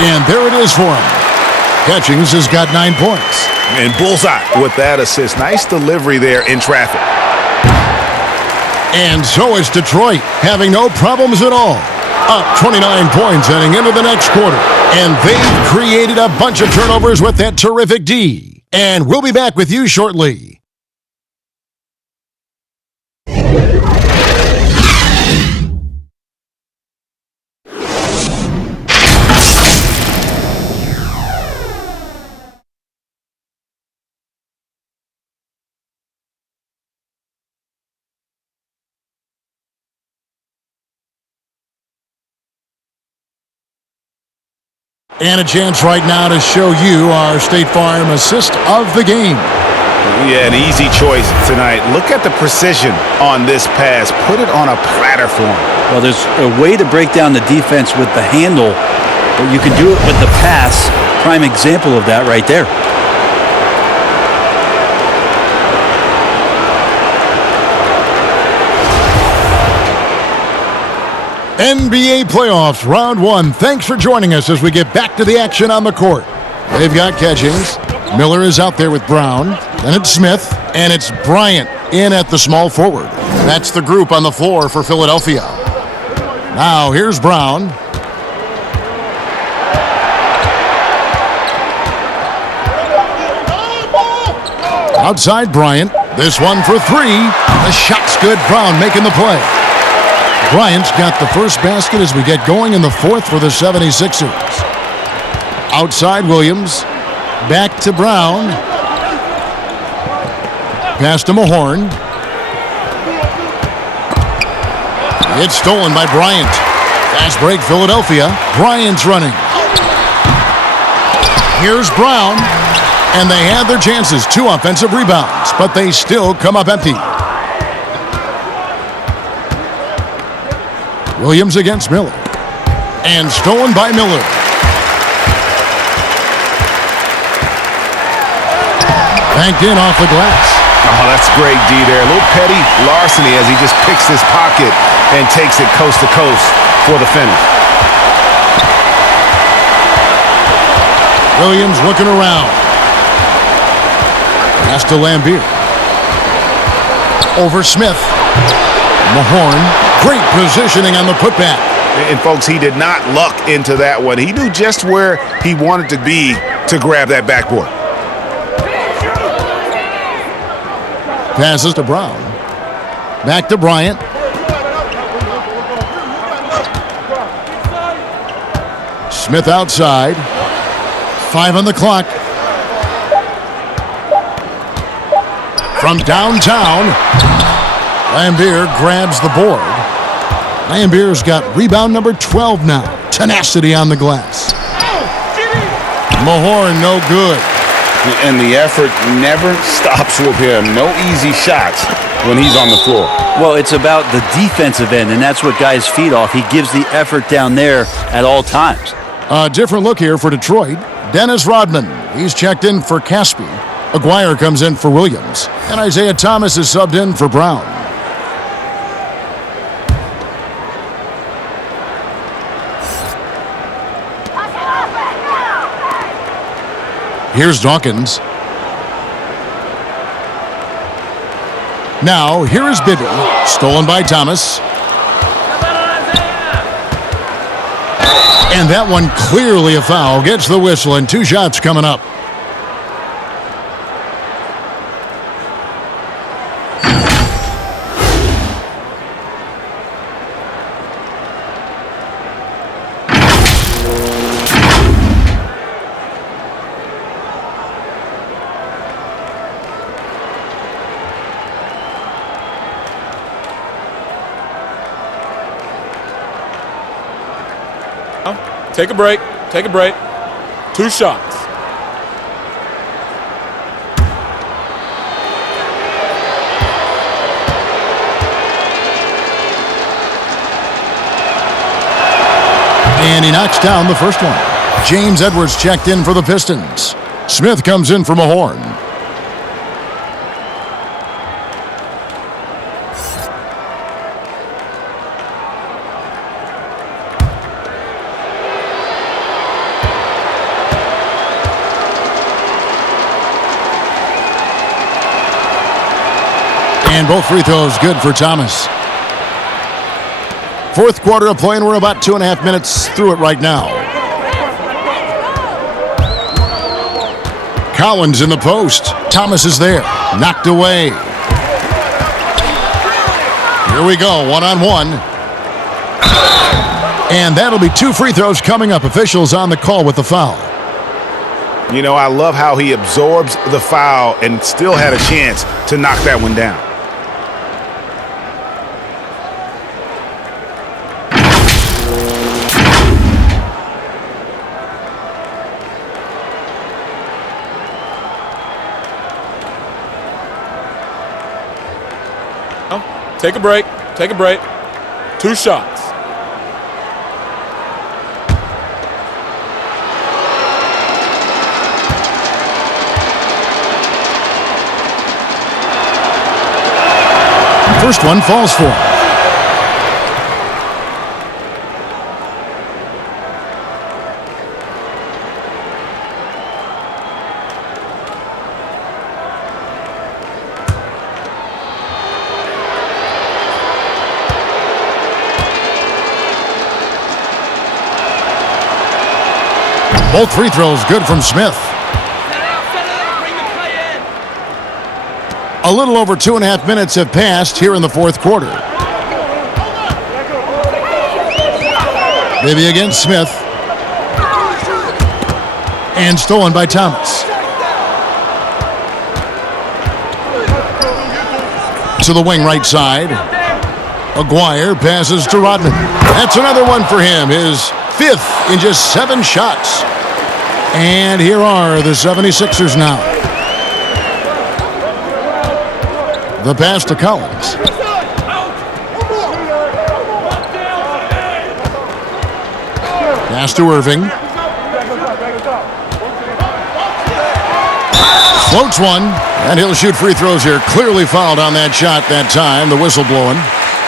And there it is for him. Catchings has got 9 points. And bullseye with that assist. Nice delivery there in traffic. And so is Detroit, having no problems at all. Up 29 points heading into the next quarter. And they've created a bunch of turnovers with that terrific D. And we'll be back with you shortly. And a chance right now to show you our State Farm assist of the game. Yeah, an easy choice tonight. Look at the precision on this pass. Put it on a platter for him. Well, there's a way to break down the defense with the handle, but you can do it with the pass. Prime example of that right there. NBA playoffs, round 1. Thanks for joining us as we get back to the action on the court. They've got Catchings. Miller is out there with Brown. Then it's Smith. And it's Bryant in at the small forward. That's the group on the floor for Philadelphia. Now here's Brown. Outside Bryant. This one for 3. The shot's good. Brown making the play. Bryant's got the first basket as we get going in the 4th for the 76ers. Outside Williams. Back to Brown. Pass to Mahorn. It's stolen by Bryant. Fast break, Philadelphia. Bryant's running. Here's Brown. And they had their chances. 2 offensive rebounds, but they still come up empty. Williams against Miller. And stolen by Miller. Banked in off the glass. Oh, that's great D there. A little petty larceny as he just picks his pocket and takes it coast to coast for the finish. Williams looking around. Pass to Lambeer. Over Smith. Mahorn. Great positioning on the putback. And folks, he did not luck into that one. He knew just where he wanted to be to grab that backboard. Passes to Brown. Back to Bryant. Smith outside. 5 on the clock. From downtown, Lambeer grabs the board. Lambier's got rebound number 12 now. Tenacity on the glass. Mahorn no good. And the effort never stops with him. No easy shots when he's on the floor. Well, it's about the defensive end, and that's what guys feed off. He gives the effort down there at all times. A different look here for Detroit. Dennis Rodman. He's checked in for Caspi. Aguirre comes in for Williams. And Isaiah Thomas is subbed in for Brown. Here's Dawkins. Now, here is Bibby. Stolen by Thomas. And that one clearly a foul. Gets the whistle, and 2 shots coming up. Take a break. Take a break. 2 shots. And he knocks down the first one. James Edwards checked in for the Pistons. Smith comes in for Mahorn. And both free throws good for Thomas. 4th quarter of play, and we're about 2.5 minutes through it right now. Collins in the post. Thomas is there. Knocked away. Here we go, 1-on-1. And that'll be 2 free throws coming up. Officials on the call with the foul. You know, I love how he absorbs the foul and still had a chance to knock that one down. Take a break. Take a break. 2 shots. First one falls for him. Both free throws good from Smith. A little over 2.5 minutes have passed here in the 4th quarter. Bibby against Smith. And stolen by Thomas. to the wing right side. Maguire passes to Rodman. That's another one for him, his 5th in just 7 shots. And here are the 76ers now. The pass to Collins. Pass to Irving. Floats one, and he'll shoot free throws here. Clearly fouled on that shot that time, the whistle blowing.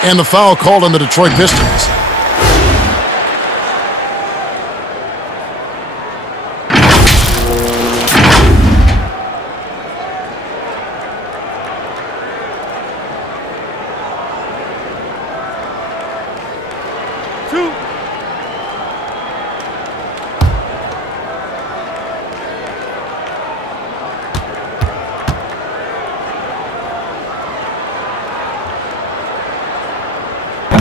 And the foul called on the Detroit Pistons.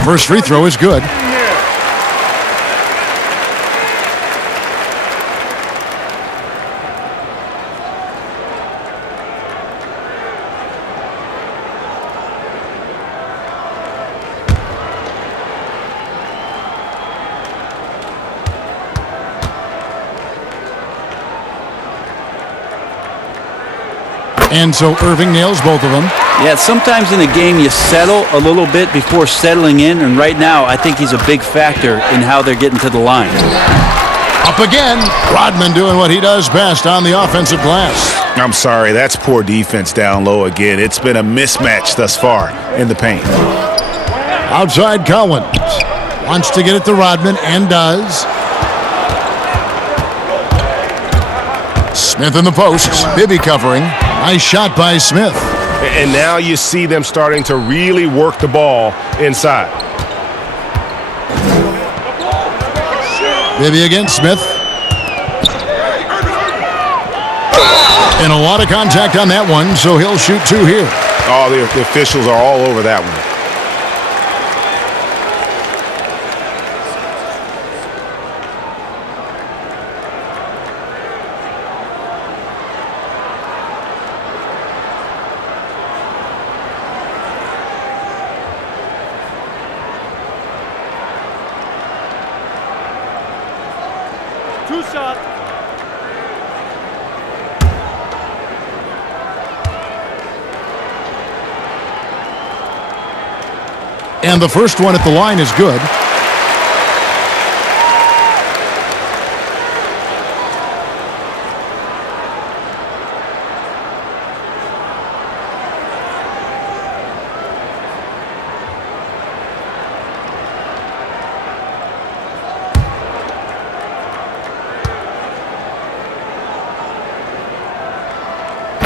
First free throw is good. And so Irving nails both of them. Yeah, sometimes in a game you settle a little bit before settling in, and right now I think he's a big factor in how they're getting to the line. Up again. Rodman doing what he does best on the offensive glass. I'm sorry, that's poor defense down low again. It's been a mismatch thus far in the paint. Outside Collins. Wants to get it to Rodman and does. Smith in the post. Bibby covering. Nice shot by Smith. And now you see them starting to really work the ball inside. Bibby against Smith. And a lot of contact on that one, so he'll shoot 2 here. Oh, the officials are all over that one. And the first one at the line is good.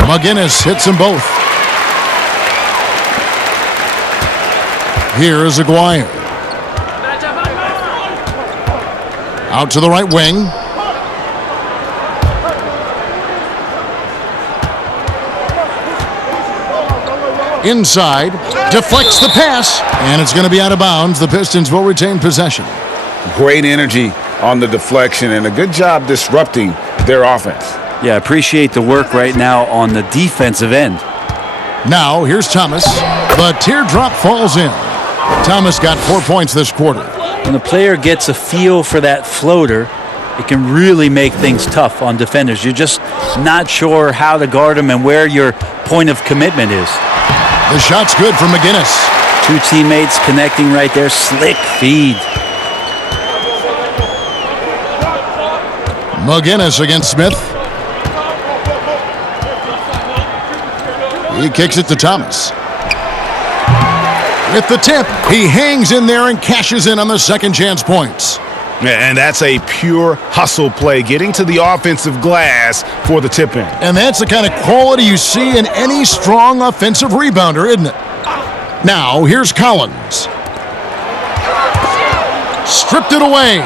McGinnis hits them both. Here is Aguirre. Out to the right wing. Inside. Deflects the pass. And it's going to be out of bounds. The Pistons will retain possession. Great energy on the deflection and a good job disrupting their offense. Yeah, appreciate the work right now on the defensive end. Now, here's Thomas. The teardrop falls in. Thomas got 4 points this quarter. When the player gets a feel for that floater, it can really make things tough on defenders. You're just not sure how to guard them and where your point of commitment is. The shot's good from McGinnis. 2 teammates connecting right there. Slick feed. McGinnis against Smith. He kicks it to Thomas. With the tip, he hangs in there and cashes in on the second chance points. And that's a pure hustle play, getting to the offensive glass for the tip in. And that's the kind of quality you see in any strong offensive rebounder, isn't it? Now, here's Collins. Stripped it away.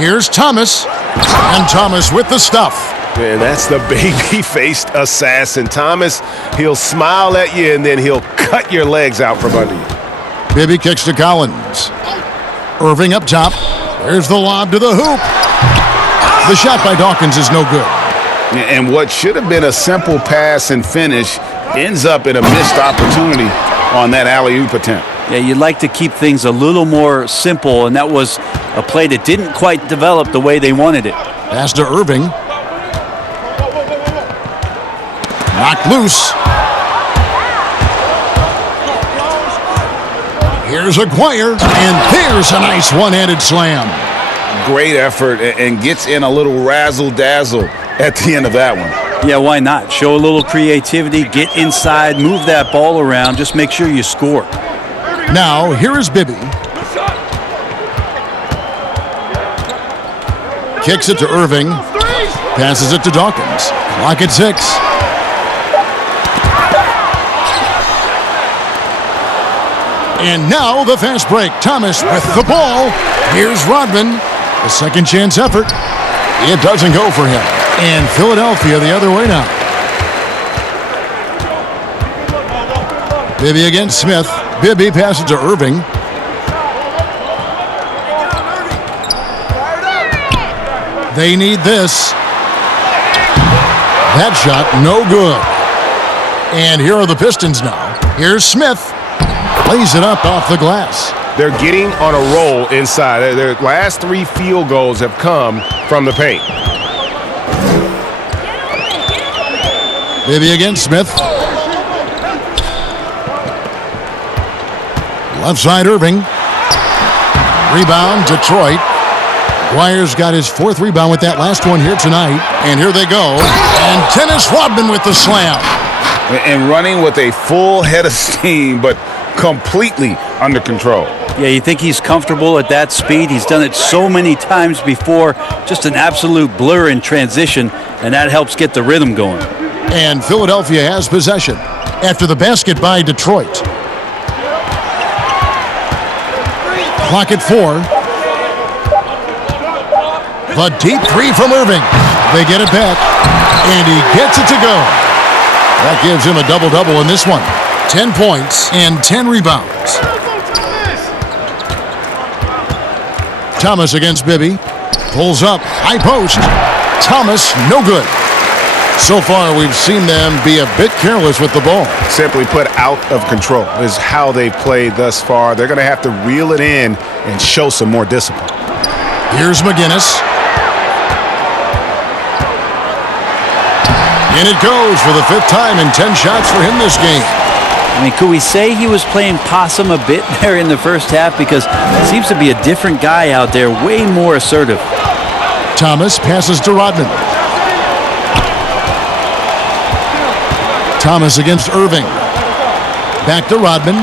Here's Thomas. And Thomas with the stuff. And that's the baby-faced assassin. Thomas, he'll smile at you, and then he'll cut your legs out from under you. Bibby kicks to Collins. Irving up top. There's the lob to the hoop. The shot by Dawkins is no good. And what should have been a simple pass and finish ends up in a missed opportunity on that alley-oop attempt. Yeah, you'd like to keep things a little more simple, and that was a play that didn't quite develop the way they wanted it. Pass to Irving. Knocked loose. Here's Aguirre, and there's a nice one-handed slam. Great effort and gets in a little razzle-dazzle at the end of that one. Yeah, why not? Show a little creativity, get inside, move that ball around, just make sure you score. Now, here is Bibby. Kicks it to Irving. Passes it to Dawkins. Clock at 6. And now the fast break. Thomas with the ball. Here's Rodman. A second chance effort. It doesn't go for him. And Philadelphia the other way now. Bibby against Smith. Bibby passes to Irving. They need this. That shot, no good. And here are the Pistons now. Here's Smith. Lays it up off the glass. They're getting on a roll inside. Their last 3 field goals have come from the paint. Bibby against Smith. Left side Irving. Rebound, Detroit. Aguirre's got his 4th rebound with that last one here tonight. And here they go. And Dennis Rodman with the slam. And running with a full head of steam, but completely under control. Yeah, you think he's comfortable at that speed. He's done it so many times before. Just an absolute blur in transition, and that helps get the rhythm going. And Philadelphia has possession after the basket by Detroit. Clock at 4. The deep 3 from Irving. They get it back, and he gets it to go. That gives him a double-double in this one. 10 points and 10 rebounds. Thomas against Bibby. Pulls up, high post. Thomas, no good. So far, we've seen them be a bit careless with the ball. Simply put, out of control is how they've played thus far. They're going to have to reel it in and show some more discipline. Here's McGinnis. And it goes for the 5th time in 10 shots for him this game. I mean, could we say he was playing possum a bit there in the first half? Because it seems to be a different guy out there, way more assertive. Thomas passes to Rodman. Thomas against Irving. Back to Rodman.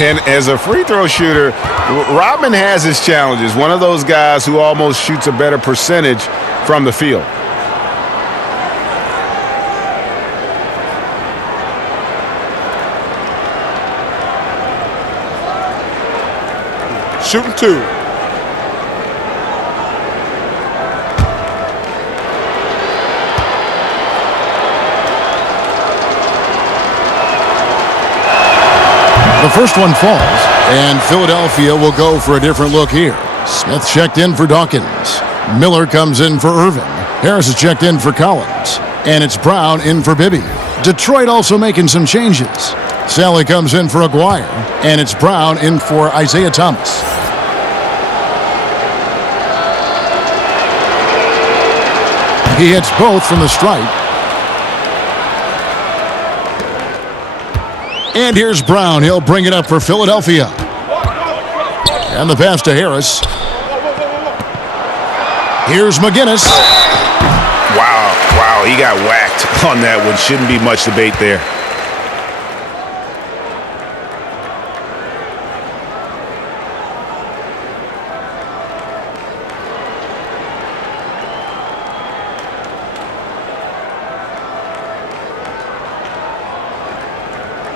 And as a free throw shooter, Rodman has his challenges. One of those guys who almost shoots a better percentage from the field. Shooting 2. The first one falls, and Philadelphia will go for a different look here. Smith checked in for Dawkins. Miller comes in for Irving. Harris is checked in for Collins. And it's Brown in for Bibby. Detroit also making some changes. Sally comes in for Aguirre. And it's Brown in for Isaiah Thomas. He hits both from the stripe. And here's Brown. He'll bring it up for Philadelphia. And the pass to Harris. Here's McGinnis. Wow, he got whacked on that one. Shouldn't be much debate there.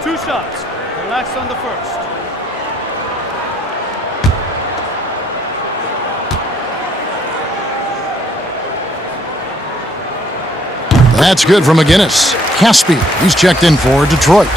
Two shots. Relax on the first. That's good for McGinnis. Caspi, he's checked in for Detroit.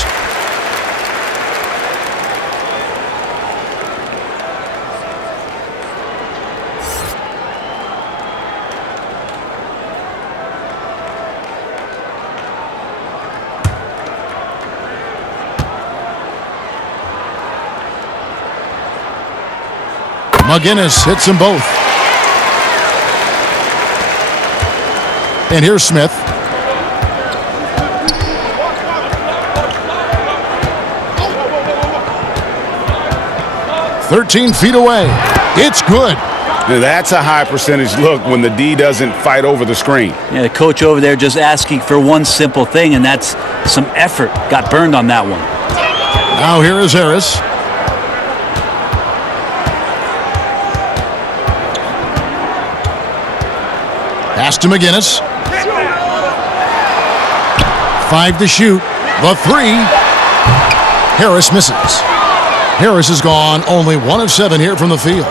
McGinnis hits them both. And here's Smith. "13 feet away." It's good. That's a high percentage look when the D doesn't fight over the screen. Yeah, the coach over there just asking for one simple thing, and that's some effort. Got burned on that one. Now here is Harris. Pass to McGinnis. 5 to shoot. The 3. Harris misses. Harris has gone only 1 of 7 here from the field.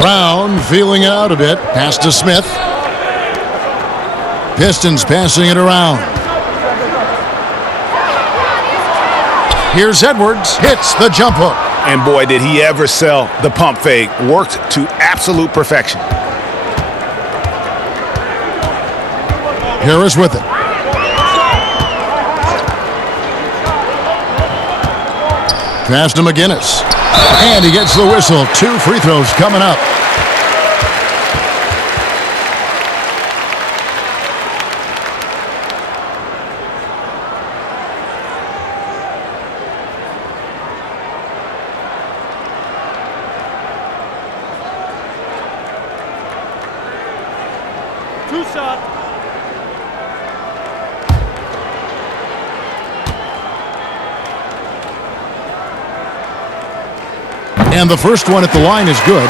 Brown feeling it out a bit. Pass to Smith. Pistons passing it around. Here's Edwards. Hits the jump hook. And boy, did he ever sell the pump fake. Worked to absolute perfection. Harris with it. Pass to McGinnis. And he gets the whistle. 2 free throws coming up. Two shot. And the first one at the line is good.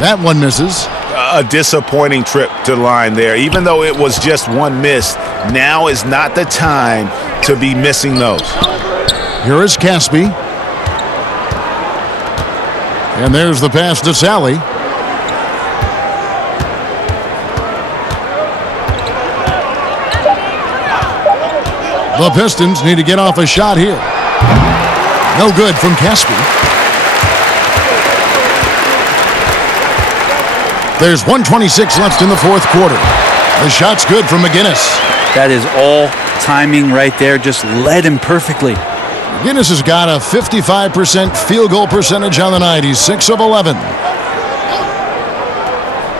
That one misses. A disappointing trip to the line there. Even though it was just one miss, now is not the time to be missing those. Here is Caspi. And there's the pass to Sally. The Pistons need to get off a shot here. No good from Caspi. There's 1:26 left in the fourth quarter. The shot's good from McGinnis. That is all timing right there. Just led him perfectly. McGinnis has got a 55% field goal percentage on the night. He's 6 of 11.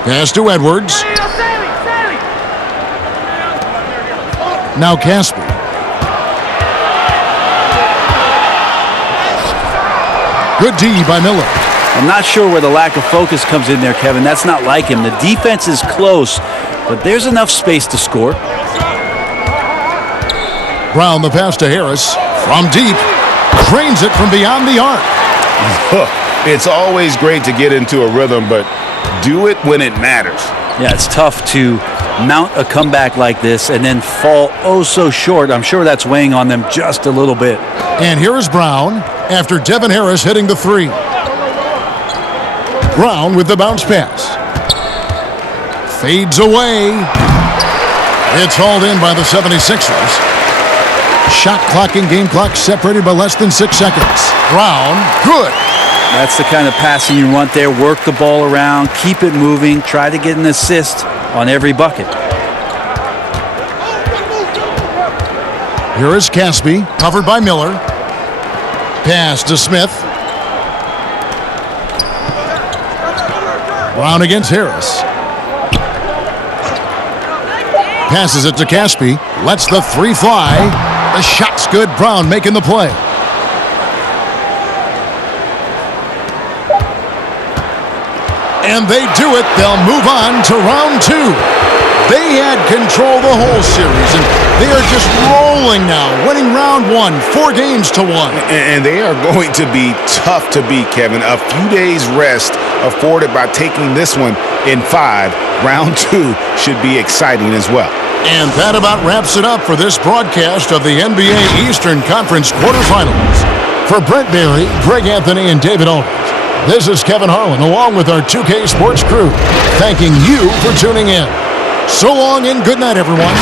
Pass to Edwards. Now Caspi. Good D by Miller. I'm not sure where the lack of focus comes in there, Kevin. That's not like him. The defense is close, but there's enough space to score. Brown, the pass to Harris. From deep. Drains it from beyond the arc. It's always great to get into a rhythm, but do it when it matters. Yeah, it's tough to mount a comeback like this and then fall oh so short. I'm sure that's weighing on them just a little bit. And here is Brown after Devin Harris hitting the 3. Brown with the bounce pass. Fades away. It's hauled in by the 76ers. Shot clock and game clock separated by less than 6 seconds. Brown, good. That's the kind of passing you want there. Work the ball around, keep it moving, try to get an assist on every bucket. Here is Caspi, covered by Miller. Pass to Smith. Brown against Harris. Passes it to Caspi. Lets the 3 fly. The shot's good. Brown making the play. And they do it. They'll move on to round 2. They had control the whole series, and they are just rolling now, winning round 1, 4 games to 1. And they are going to be tough to beat, Kevin. A few days rest afforded by taking this one in 5. Round 2 should be exciting as well. And that about wraps it up for this broadcast of the NBA Eastern Conference quarterfinals. For Brent Barry, Greg Anthony, and David Aldridge, this is Kevin Harlan along with our 2K Sports crew, thanking you for tuning in. So long and good night, everyone.